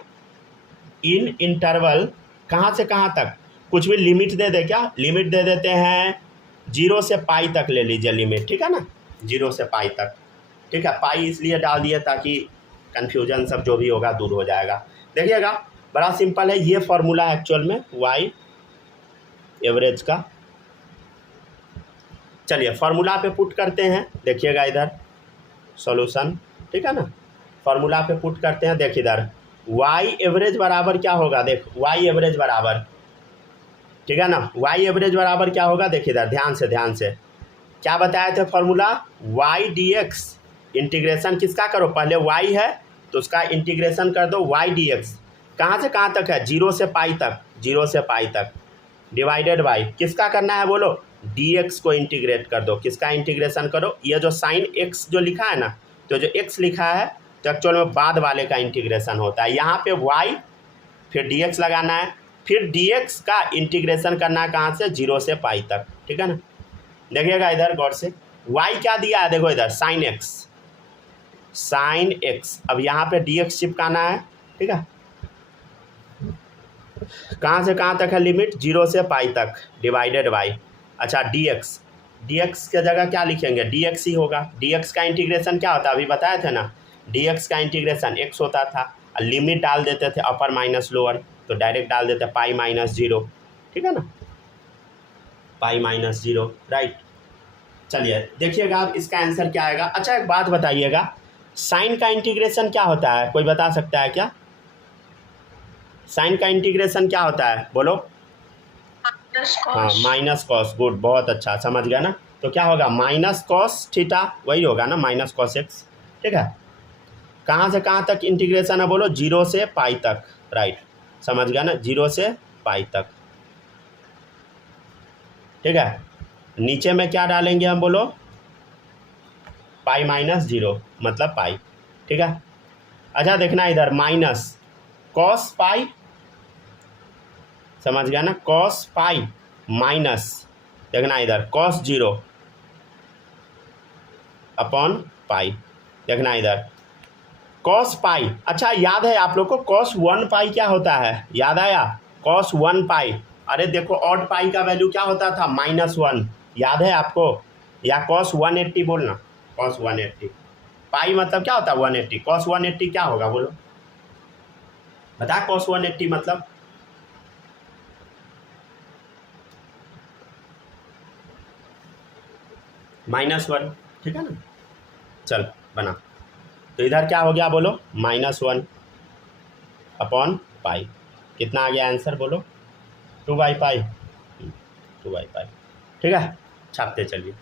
in interval कहाँ से कहाँ तक, कुछ भी लिमिट दे दे, क्या लिमिट दे देते हैं 0 से पाई तक ले लीजिए लिमिट, ठीक है ना, 0 से पाई तक, ठीक है। पाई इसलिए डाल दिए ताकि कन्फ्यूजन सब जो भी होगा दूर हो जाएगा। देखिएगा बड़ा सिंपल है, ये फॉर्मूला है एक्चुअल में y एवरेज का। चलिए फार्मूला पे पुट करते हैं, देखिएगा इधर सॉल्यूशन, ठीक है ना। फार्मूला पे पुट करते हैं, देख इधर y एवरेज बराबर क्या होगा, देख y एवरेज बराबर, ठीक है ना, y एवरेज बराबर क्या होगा, देख इधर ध्यान से क्या बताए थे फॉर्मूला, y dx इंटीग्रेशन किसका करो, पहले y है तो उसका इंटीग्रेशन कर दो y dx, कहाँ से कहाँ तक है, 0 से पाई तक, 0 से पाई तक, डिवाइडेड बाई किसका करना है बोलो, dx को इंटीग्रेट कर दो, किसका इंटीग्रेशन करो, ये जो साइन x जो लिखा है ना, तो जो x लिखा है तो एक्चुअल में बाद वाले का इंटीग्रेशन होता है, यहाँ पे y फिर dx लगाना है, फिर dx का इंटीग्रेशन करना है कहाँ से, 0 से पाई तक, ठीक है ना। देखिएगा इधर गौर से y क्या दिया है, देखो इधर साइन x, अब यहाँ पे dx चिपकाना है, ठीक है। कहाँ से कहाँ तक है लिमिट, 0 से पाई तक, डिवाइडेड बाई, अच्छा dx के जगह क्या लिखेंगे, dx ही होगा। dx का इंटीग्रेशन क्या होता है, अभी बताए थे ना, dx का इंटीग्रेशन x होता था, लिमिट डाल देते थे अपर माइनस लोअर, तो डायरेक्ट डाल देते पाई माइनस 0, ठीक है ना, पाई माइनस 0, राइट। चलिए देखिएगा अब इसका आंसर क्या आएगा। अच्छा एक बात बताइएगा, साइन का इंटीग्रेशन क्या होता है, कोई बता सकता है क्या, साइन का इंटीग्रेशन क्या होता है बोलो, हाँ माइनस कॉस, गुड, बहुत अच्छा, समझ गया ना। तो क्या होगा, माइनस कॉस थीटा, वही होगा ना, माइनस कॉस एक्स, ठीक है। कहाँ से कहाँ तक इंटीग्रेशन है बोलो, 0 से पाई तक, राइट, समझ गया ना, 0 से पाई तक, ठीक है। नीचे में क्या डालेंगे हम बोलो, पाई माइनस 0 मतलब पाई, ठीक है। अच्छा देखना इधर माइनस कॉस पाई, समझ गया ना, कॉस पाई माइनस, देखना इधर कॉस 0 अपॉन पाई, देखना इधर कॉस पाई। अच्छा याद है आप लोग को कॉस 1 पाई क्या होता है, याद आया, कॉस 1 पाई, अरे देखो ऑड पाई का वैल्यू क्या होता था, -1, याद है आपको, या कॉस 180 बोलना, कॉस 180, पाई मतलब क्या होता है 180, कॉस 180 क्या होगा बोलो, बता, कॉस 180 मतलब -1, ठीक है ना। चल बना, तो इधर क्या हो गया बोलो, -1 अपॉन पाई, कितना आ गया आंसर बोलो, 2/पाई, 2/पाई, ठीक है। छापते चलिए,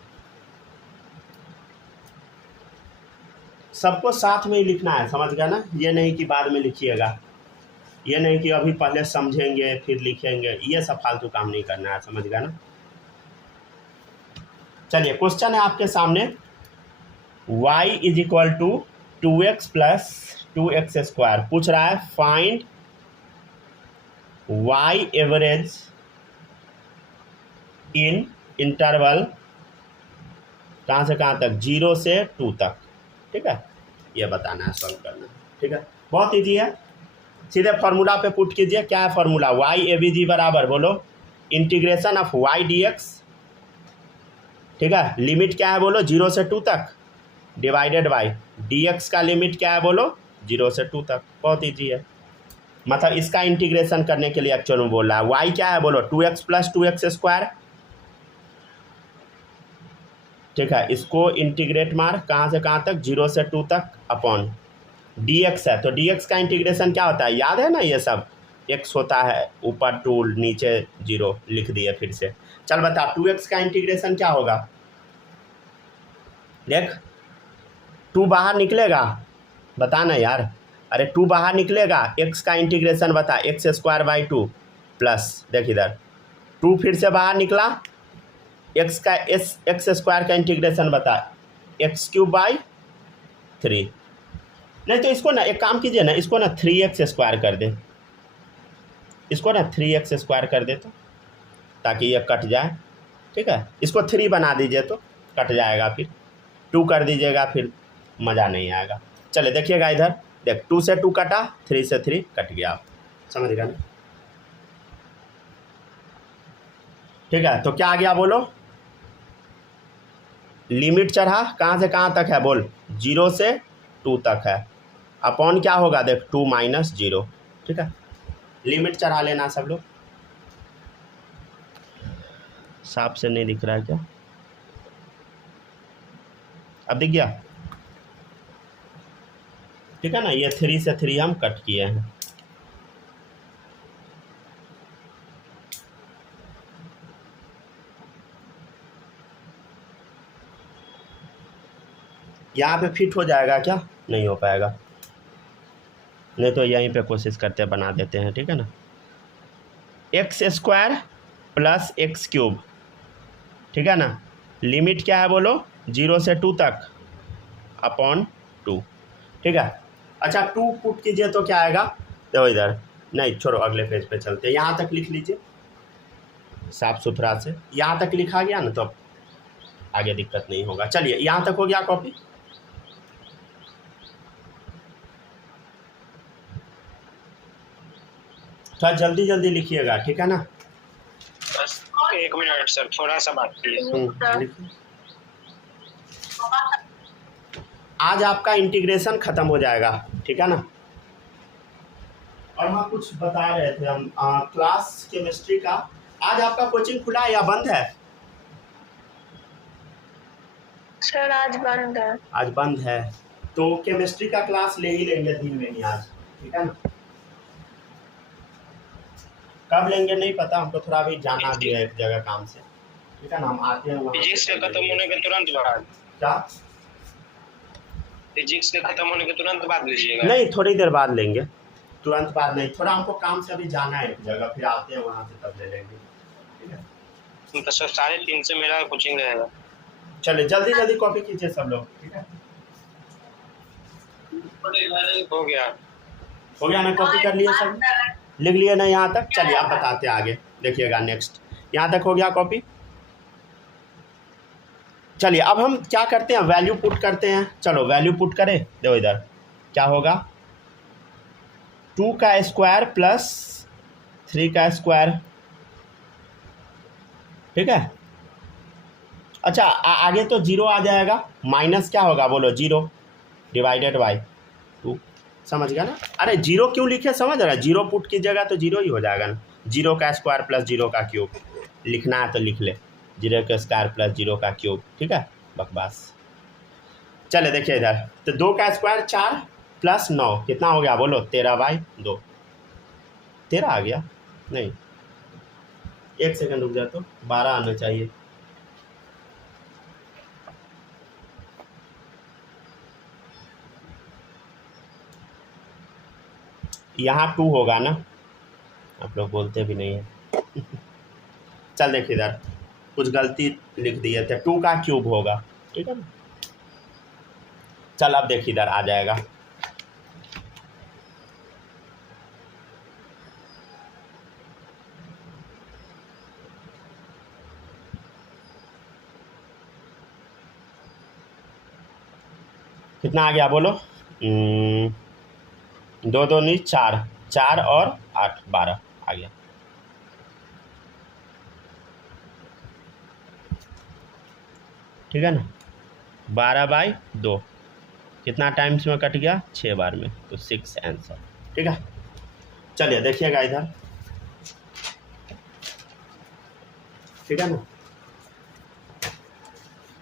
सबको साथ में ही लिखना है, समझ गया ना, ये नहीं कि बाद में लिखिएगा, ये नहीं कि अभी पहले समझेंगे फिर लिखेंगे, ये सब फालतू काम नहीं करना है, समझ गया ना। चलिए क्वेश्चन है आपके सामने, y = 2x + 2x², पूछ रहा है find y average in interval कहाँ से कहाँ तक, 0 से 2 तक, ठीक है, ये बताना है, सॉल्व करना है, ठीक है, बहुत ईजी है। सीधे फार्मूला पे पुट कीजिए, क्या है फार्मूला, y AVG बराबर बोलो इंटीग्रेशन ऑफ y dx, ठीक है, लिमिट क्या है बोलो 0 से 2 तक, डिवाइडेड बाई dx का लिमिट क्या है बोलो 0 से 2 तक, बहुत ईजी है। मतलब इसका इंटीग्रेशन करने के लिए एक्चुअल में बोल रहा है, y क्या है बोलो 2x + 2x², ठीक है, इसको इंटीग्रेट मार कहाँ से कहाँ तक, 0 से 2 तक, अपॉन dx है, तो dx का इंटीग्रेशन क्या होता है, याद है ना, ये सब x होता है, ऊपर 2 नीचे 0 लिख दिए फिर से। चल बता 2x का इंटीग्रेशन क्या होगा, देख 2 बाहर निकलेगा, बता ना यार, अरे 2 बाहर निकलेगा, x का इंटीग्रेशन बता, x² / 2 प्लस, देख इधर 2 फिर से बाहर निकला, एक्स का एक्स स्क्वायर का इंटीग्रेशन बता, एक्स क्यूब बाई 3। नहीं तो इसको ना एक काम कीजिए ना, इसको ना 3x स्क्वायर कर दे, इसको ना 3x स्क्वायर कर दे तो, ताकि ये कट जाए। ठीक है, इसको 3 बना दीजिए तो कट जाएगा, फिर 2 कर दीजिएगा, फिर मज़ा नहीं आएगा। चले देखिएगा इधर, देख 2 से 2 कटा, 3 से 3 कट गया, आप समझ गए ना। ठीक है, तो क्या आ गया बोलो, लिमिट चढ़ा कहाँ से कहाँ तक है बोल, 0 से 2 तक है, अपॉन क्या होगा देख 2 माइनस 0। ठीक है, लिमिट चढ़ा लेना सब लोग। साफ से नहीं दिख रहा है क्या, अब दिख गया। ठीक है ना, ये 3 से 3 हम कट किए हैं। यहाँ पे फिट हो जाएगा क्या, नहीं हो पाएगा, नहीं तो यहीं पे कोशिश करते बना देते हैं। ठीक है ना, x square plus x cube. ठीक है ना, लिमिट क्या है बोलो, 0 से 2 तक अपॉन 2। ठीक है, अच्छा 2 पुट कीजिए तो क्या आएगा, देखो इधर, नहीं छोड़ो अगले पेज पे चलते हैं। यहाँ तक लिख लीजिए साफ सुथरा से, यहाँ तक लिखा गया ना तो आगे दिक्कत नहीं होगा। चलिए यहाँ तक हो गया कॉपी। थोड़ा जल्दी जल्दी लिखिएगा, ठीक है ना। बस 1 मिनट सर, थोड़ा सा बात कीजिए। आज आपका इंटीग्रेशन खत्म हो जाएगा, ठीक है ना। और हम कुछ बता रहे थे हम क्लास केमिस्ट्री का, आज आपका कोचिंग खुला है या बंद है? सर आज बंद है। आज बंद है, तो केमिस्ट्री का क्लास ले ही लेंगे दिन में ही आज, ठीक है ना। कब लेंगे नहीं पता, हमको थोड़ा अभी जाना भी है एक जगह काम से, ठीक है ना। हम आते हैं वहाँ। फिजिक्स के खत्म होने के तुरंत बाद, क्या फिजिक्स के खत्म होने के तुरंत बाद लीजिएगा? नहीं, थोड़ी देर बाद लेंगे, तुरंत बाद नहीं, थोड़ा हमको काम से अभी जाना है एक जगह, फिर आते हैं वहाँ से तब ले लेंगे, ठीक है। तो सर 3:30 से मेरा कोचिंग रहेगा। चलिए जल्दी जल्दी कॉपी कीजिए सब लोग, ठीक है। हो गया, हो गया ना, कॉपी कर लिए सब, लिख लिए ना यहाँ तक। चलिए अब बताते हैं आगे, देखिएगा नेक्स्ट। यहाँ तक हो गया कॉपी। चलिए अब हम क्या करते हैं, वैल्यू पुट करते हैं। चलो वैल्यू पुट करें, देखो इधर क्या होगा, 2 का स्क्वायर प्लस 3 का स्क्वायर, ठीक है। अच्छा आगे तो 0 आ जाएगा, माइनस क्या होगा बोलो, 0 डिवाइडेड बाई 2, समझ गया ना। अरे 0 क्यों लिखे समझ रहा है, 0 पुट की जगह तो 0 ही हो जाएगा ना। 0 का स्क्वायर प्लस 0 का क्यूब, लिखना है तो लिख ले, 0 का स्क्वायर प्लस 0 का क्यूब, ठीक है, बकवास। चले देखिए इधर, तो 2 का स्क्वायर 4 प्लस 9 कितना हो गया बोलो, 13/2। 13 आ गया, नहीं एक सेकंड रुक जाए, तो 12 आना चाहिए। यहाँ 2 होगा ना, आप लोग बोलते भी नहीं है। चल देखिए इधर कुछ गलती लिख दिए थे, 2 का क्यूब होगा, ठीक है ना। चल अब देखिए इधर आ जाएगा, कितना आ गया बोलो, 2 2 नहीं 4, 4 और 8 12 आ गया। ठीक है ना, 12/2 कितना टाइम्स में कट गया, 6 बार में, तो 6 आंसर, ठीक है। चलिए देखिएगा इधर, ठीक है ना,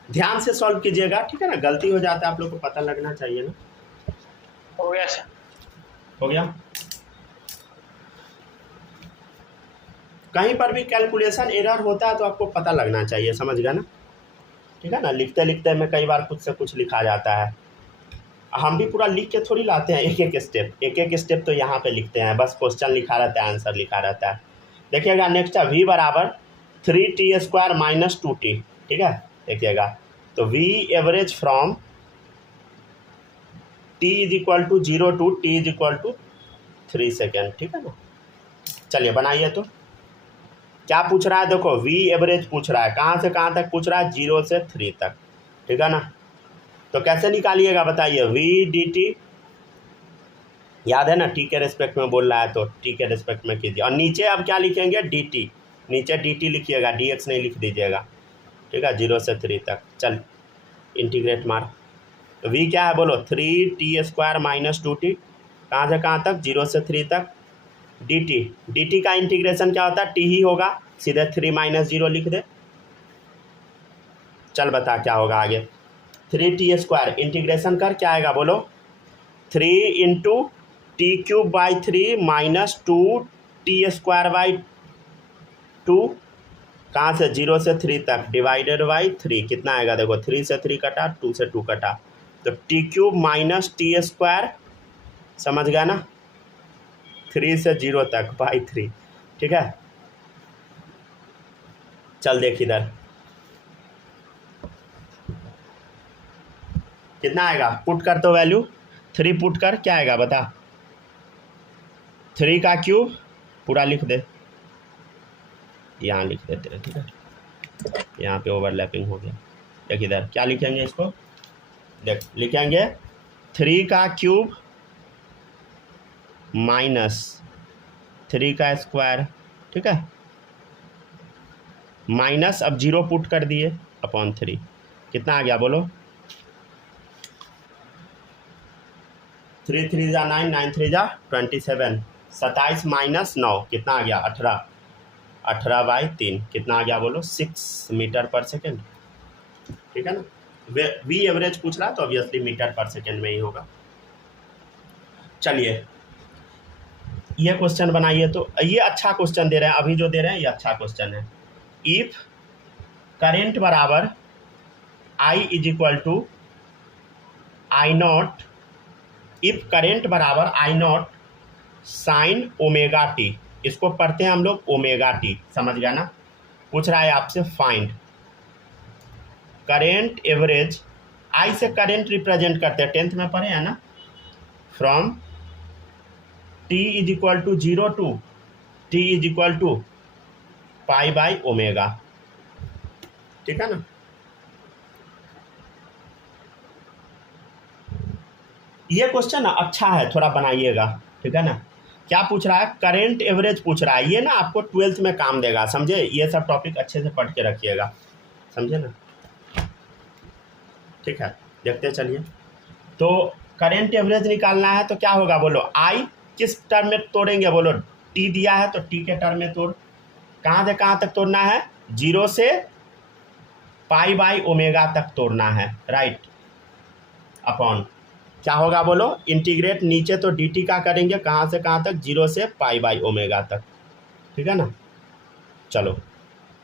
ध्यान से सॉल्व कीजिएगा, ठीक है ना। गलती हो जाता है आप लोग को पता लगना चाहिए ना। हो गया सर, हो गया। कहीं पर भी कैलकुलेशन एरर होता है तो आपको पता लगना चाहिए, समझ गया ना, ठीक है ना। लिखते लिखते में कई बार कुछ से कुछ लिखा जाता है, हम भी पूरा लिख के थोड़ी लाते हैं, एक एक स्टेप तो यहाँ पे लिखते हैं, बस क्वेश्चन लिखा रहता है, आंसर लिखा रहता है। देखिएगा नेक्स्ट है v बराबर 3t² माइनस 2t, ठीक है, देखिएगा। तो v average from t is equal to 0 to t is equal to 3 second, ठीक है ना। चलिए बनाइए। तो क्या पूछ रहा है, देखो v एवरेज पूछ रहा है, कहाँ से कहाँ तक पूछ रहा है, 0 से 3 तक, ठीक है ना। तो कैसे निकालिएगा बताइए, v dt, याद है ना, t के रेस्पेक्ट में बोल रहा है तो t के रेस्पेक्ट में कीजिए। और नीचे अब क्या लिखेंगे, dt, नीचे dt लिखिएगा, dx नहीं लिख दीजिएगा, ठीक है, 0 से 3 तक। चल इंटीग्रेट मार। तो v क्या है बोलो, 3t² माइनस 2t, कहाँ से कहाँ तक, 0 से 3 तक। dt का इंटीग्रेशन क्या होता है, t ही होगा, सीधे 3 माइनस 0 लिख दे। चल बता क्या होगा आगे, 3t² इंटीग्रेशन कर, क्या आएगा बोलो, 3 इंटू t³/3 माइनस 2t²/2, कहाँ से, 0 से 3 तक, डिवाइडेड बाई 3, कितना आएगा देखो, 3 से 3 कटा, 2 से 2 कटा, तो t³ माइनस t², समझ गया ना, 3 से 0 तक बाई 3, ठीक है। चल देख इधर कितना आएगा, पुट कर तो वैल्यू 3 पुट कर, क्या आएगा बता, 3 का क्यूब पूरा लिख दे, यहाँ लिख देते हैं, ठीक है, यहाँ पे ओवरलैपिंग हो गया। देख इधर क्या लिखेंगे इसको, देख लिखेंगे 3 का क्यूब माइनस 3 का स्क्वायर, ठीक है, माइनस अब 0 पुट कर दिए अपॉन 3, कितना आ गया बोलो, 3 3 जा 9, 9 3 जा 27, 27 माइनस 9 कितना आ गया, 18, 18/3 कितना आ गया बोलो, 6 मीटर पर सेकेंड, ठीक है ना। वी एवरेज पूछ रहा तो ऑब्वियसली मीटर पर सेकेंड में ही होगा। चलिए ये क्वेश्चन बनाइए। तो ये अच्छा क्वेश्चन दे रहे हैं, अभी जो दे रहे हैं ये अच्छा क्वेश्चन है। इफ करेंट बराबर I is equal to I0, if current बराबर I0 साइन ओमेगा टी, इसको पढ़ते हैं हम लोग ओमेगा टी, समझ गया ना। पूछ रहा है आपसे फाइंड करेंट एवरेज, आई से करेंट रिप्रेजेंट करते हैं, 10th में पढ़े हैं ना, from t is equal to 0 to t is equal to π/ω, ठीक है ना। ये क्वेश्चन ना अच्छा है, थोड़ा बनाइएगा, ठीक है ना। क्या पूछ रहा है, करेंट एवरेज पूछ रहा है, ये ना आपको 12th में काम देगा, समझे, ये सब टॉपिक अच्छे से पढ़ के रखिएगा, समझे ना, ठीक है। देखते चलिए। तो करेंट एवरेज निकालना है तो क्या होगा बोलो, आई किस टर्म में तोड़ेंगे बोलो, टी दिया है तो टी के टर्म में तोड़, कहाँ से कहाँ तक तोड़ना है, 0 से π/ω तक तोड़ना है, राइट, अपॉन क्या होगा बोलो, इंटीग्रेट नीचे तो dt का करेंगे, कहाँ से कहाँ तक, 0 से π/ω तक, ठीक है ना। चलो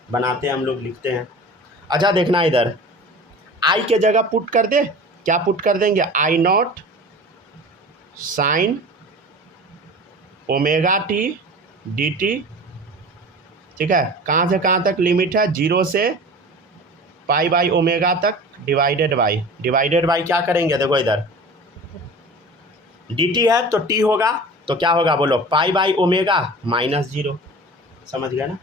बनाते हैं हम लोग, लिखते हैं। अच्छा देखना इधर, आई के जगह पुट कर दे, क्या पुट कर देंगे, I0 sine omega T dt, ठीक है, कहाँ से कहाँ तक लिमिट है, 0 से π/ω तक, डिवाइडेड बाई क्या करेंगे, देखो इधर dt है तो t होगा, तो क्या होगा बोलो, π/ω माइनस 0, समझ गया ना।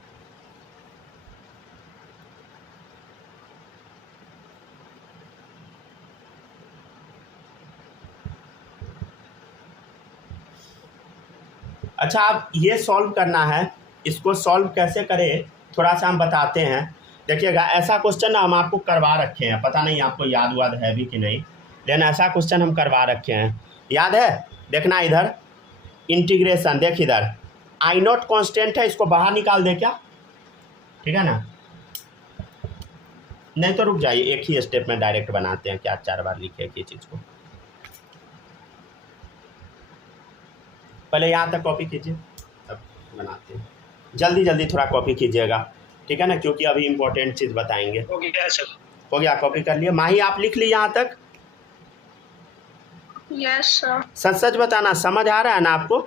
अच्छा अब ये सॉल्व करना है, इसको सॉल्व कैसे करें थोड़ा सा हम बताते हैं। देखिएगा ऐसा क्वेश्चन ना हम आपको करवा रखे हैं, पता नहीं आपको याद वाद है भी कि नहीं, लेकिन ऐसा क्वेश्चन हम करवा रखे हैं, याद है। देखना इधर इंटीग्रेशन, देख इधर I0 कांस्टेंट है, इसको बाहर निकाल दे क्या, ठीक है ना, नहीं तो रुक जाइए, एक ही स्टेप में डायरेक्ट बनाते हैं, क्या 4 बार लिखे की चीज़ को, पहले यहाँ तक कॉपी कीजिए तब बनाते हैं, जल्दी जल्दी थोड़ा कॉपी कीजिएगा, ठीक है ना, क्योंकि अभी इम्पोर्टेंट चीज़ बताएंगे। हो गया सर, हो गया, कॉपी कर लिए, माही आप लिख ली यहाँ तक, यस सर। सच सच बताना, समझ आ रहा है ना आपको,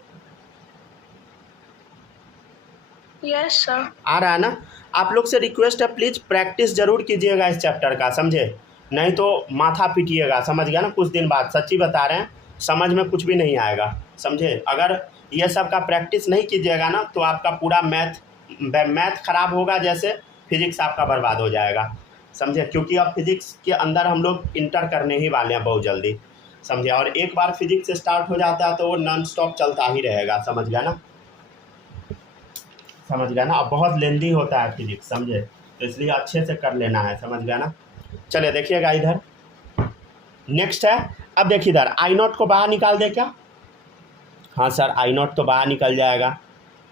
यस सर। आ रहा है ना? आप लोग से रिक्वेस्ट है, प्लीज़ प्रैक्टिस ज़रूर कीजिएगा इस चैप्टर का, समझे? नहीं तो माथा पीटिएगा, समझ गया ना? कुछ दिन बाद, सच्ची बता रहे हैं, समझ में कुछ भी नहीं आएगा, समझे? अगर ये सब का प्रैक्टिस नहीं कीजिएगा ना तो आपका पूरा मैथ खराब होगा, जैसे फिजिक्स आपका बर्बाद हो जाएगा, समझे? क्योंकि अब फिजिक्स के अंदर हम लोग इंटर करने ही वाले हैं बहुत जल्दी, समझे? और एक बार फिजिक्स स्टार्ट हो जाता है तो वो नॉन स्टॉप चलता ही रहेगा, समझ गया ना? समझ गया ना? अब बहुत लेंदी होता है फिजिक्स, समझे? तो इसलिए अच्छे से कर लेना है, समझ गया ना? चलिए देखिएगा इधर, नेक्स्ट है। अब देखिए इधर, आई नॉट को बाहर निकाल दे क्या? हाँ सर, आई नॉट तो बाहर निकल जाएगा।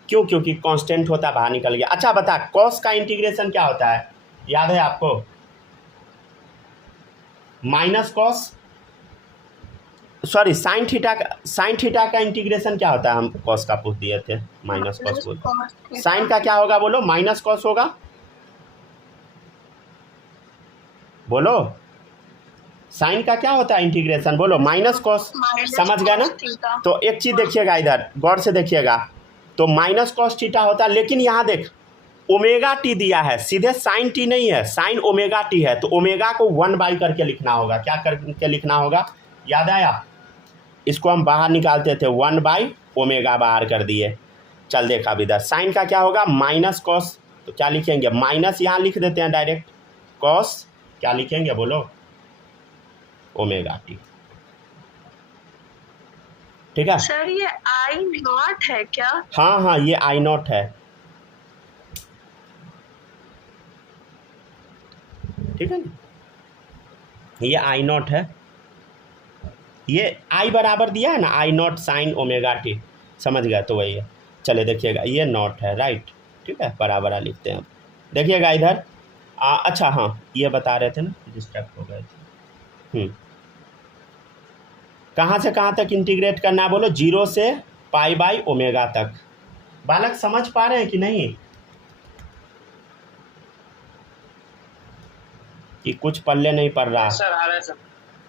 क्यों? क्योंकि कांस्टेंट होता है, बाहर निकल गया। अच्छा बता, कॉस का इंटीग्रेशन क्या होता है, याद है आपको? Minus cos, sorry sine theta का इंटीग्रेशन क्या होता है? हम कॉस का पूछ दिए थे, माइनस कॉस बोल। साइन का क्या होगा बोलो? माइनस कॉस होगा, बोलो। साइन का क्या होता है इंटीग्रेशन, बोलो? माइनस कॉस, समझ गया ना? तो एक चीज़ देखिएगा इधर, गौर से देखिएगा, तो माइनस कॉस थीटा होता है, लेकिन यहाँ देख ओमेगा टी दिया है, सीधे साइन टी नहीं है, साइन ओमेगा टी है, तो ओमेगा को 1/, करके लिखना होगा। क्या करके लिखना होगा, याद आया? इसको हम बाहर निकालते थे, 1/ओमेगा बाहर कर दिए। चल देखा अब इधर, साइन का क्या होगा? माइनस कॉस, तो क्या लिखेंगे? माइनस यहाँ लिख देते हैं डायरेक्ट, कॉस क्या लिखेंगे बोलो? ओमेगा टी, ठीक है? सर ये आई नॉट है क्या? हाँ हाँ, ये आई नॉट है, ठीक है ना? ये आई नॉट है, ये आई बराबर दिया है ना, आई नॉट साइन ओमेगा टी, समझ गया? तो वही है। चले देखिएगा, ये नॉट है, राइट, ठीक है, बराबर लिखते हैं। देखिएगा इधर, अच्छा हाँ, ये बता रहे थे ना, डिस्ट्रैक्ट हो गए थे। कहाँ से कहाँ तक इंटीग्रेट करना है बोलो? 0 से π/ω तक। बालक समझ पा रहे हैं कि नहीं, कि कुछ पल्ले नहीं पड़ रहा? सर आ रहा है सर।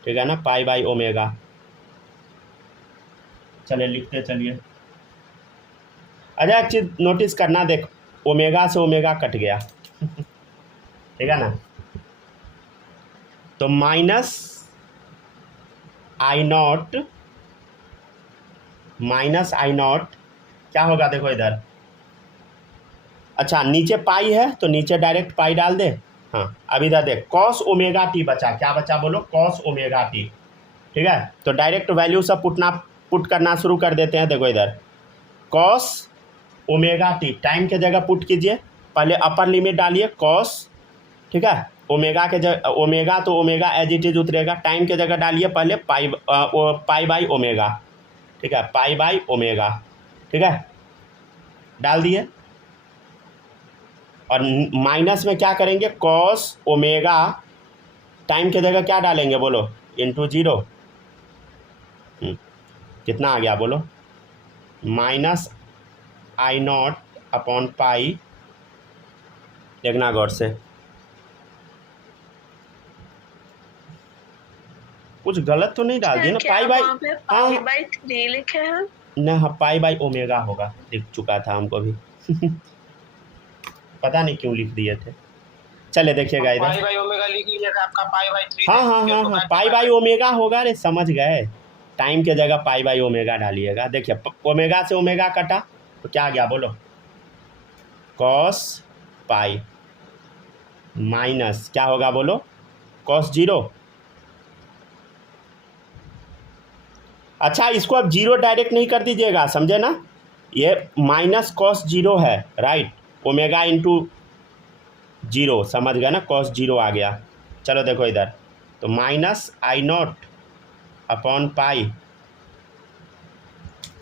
ठीक है ना, π/ω। चलिए लिखते चलिए। अच्छा एक चीज़ नोटिस करना, देख ओमेगा से ओमेगा कट गया ठीक है ना? तो माइनस आई नॉट क्या होगा देखो इधर। अच्छा नीचे पाई है तो नीचे डायरेक्ट पाई डाल दे। हाँ अब इधर देख, कॉस ओमेगा टी बचा, क्या बचा बोलो? कॉस ओमेगा टी, ठीक है? तो डायरेक्ट वैल्यू सब पुट करना शुरू कर देते हैं। देखो इधर कॉस ओमेगा टी, टाइम के जगह पुट कीजिए, पहले अपर लिमिट डालिए कॉस, ठीक है? ओमेगा के जगह ओमेगा, तो ओमेगा एज इट इज उतरेगा, टाइम के जगह डालिए पहले π/ω, ठीक है? π/ω, ठीक है? डाल दिए। और माइनस में क्या करेंगे? कॉस ओमेगा, टाइम के जगह क्या डालेंगे बोलो? इंटू 0। कितना आ गया बोलो? Minus I not upon pi, देखना गौर से, कुछ गलत तो नहीं डाल दिए ना? π/3 लिखे हैं ना? हाँ π/ω होगा, दिख चुका था हमको भी पता नहीं क्यों लिख दिए थे। चले देखिएगा इधर, π/ω लिख लीजिएगा, आपका π/3। हाँ हाँ हाँ हाँ, π/ω होगा रे, समझ गए? टाइम के जगह π/ω डालिएगा। देखिए ओमेगा से ओमेगा कटा तो क्या आ गया बोलो? कॉस पाई माइनस क्या होगा बोलो? कॉस 0। अच्छा इसको अब 0 डायरेक्ट नहीं कर दीजिएगा, समझे ना? ये माइनस कॉस 0 है, राइट? ओमेगा इंटू 0, समझ गए ना? कॉस 0 आ गया। चलो देखो इधर, तो minus I not upon pi,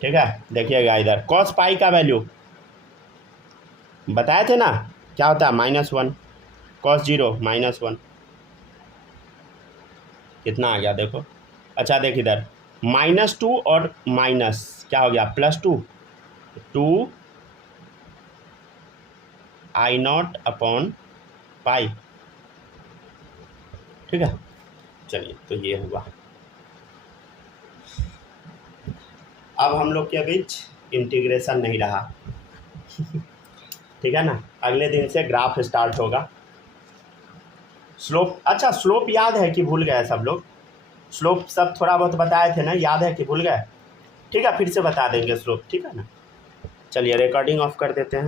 ठीक है? देखिएगा इधर कॉस पाई का वैल्यू बताए थे ना, क्या होता है? -1, कॉस 0 -1, कितना आ गया देखो। अच्छा देख इधर -2 और माइनस क्या हो गया? +2, 2 आई नॉट अपॉन पाई, ठीक है? चलिए तो ये हुआ। अब हम लोग के बीच इंटीग्रेशन नहीं रहा ठीक है ना। अगले दिन से ग्राफ स्टार्ट होगा। स्लोप, अच्छा स्लोप याद है कि भूल गए सब लोग? स्लोप सब थोड़ा बहुत बताए थे ना, याद है कि भूल गए? ठीक है, फिर से बता देंगे स्लोप, ठीक है ना। चलिए रिकॉर्डिंग ऑफ कर देते हैं।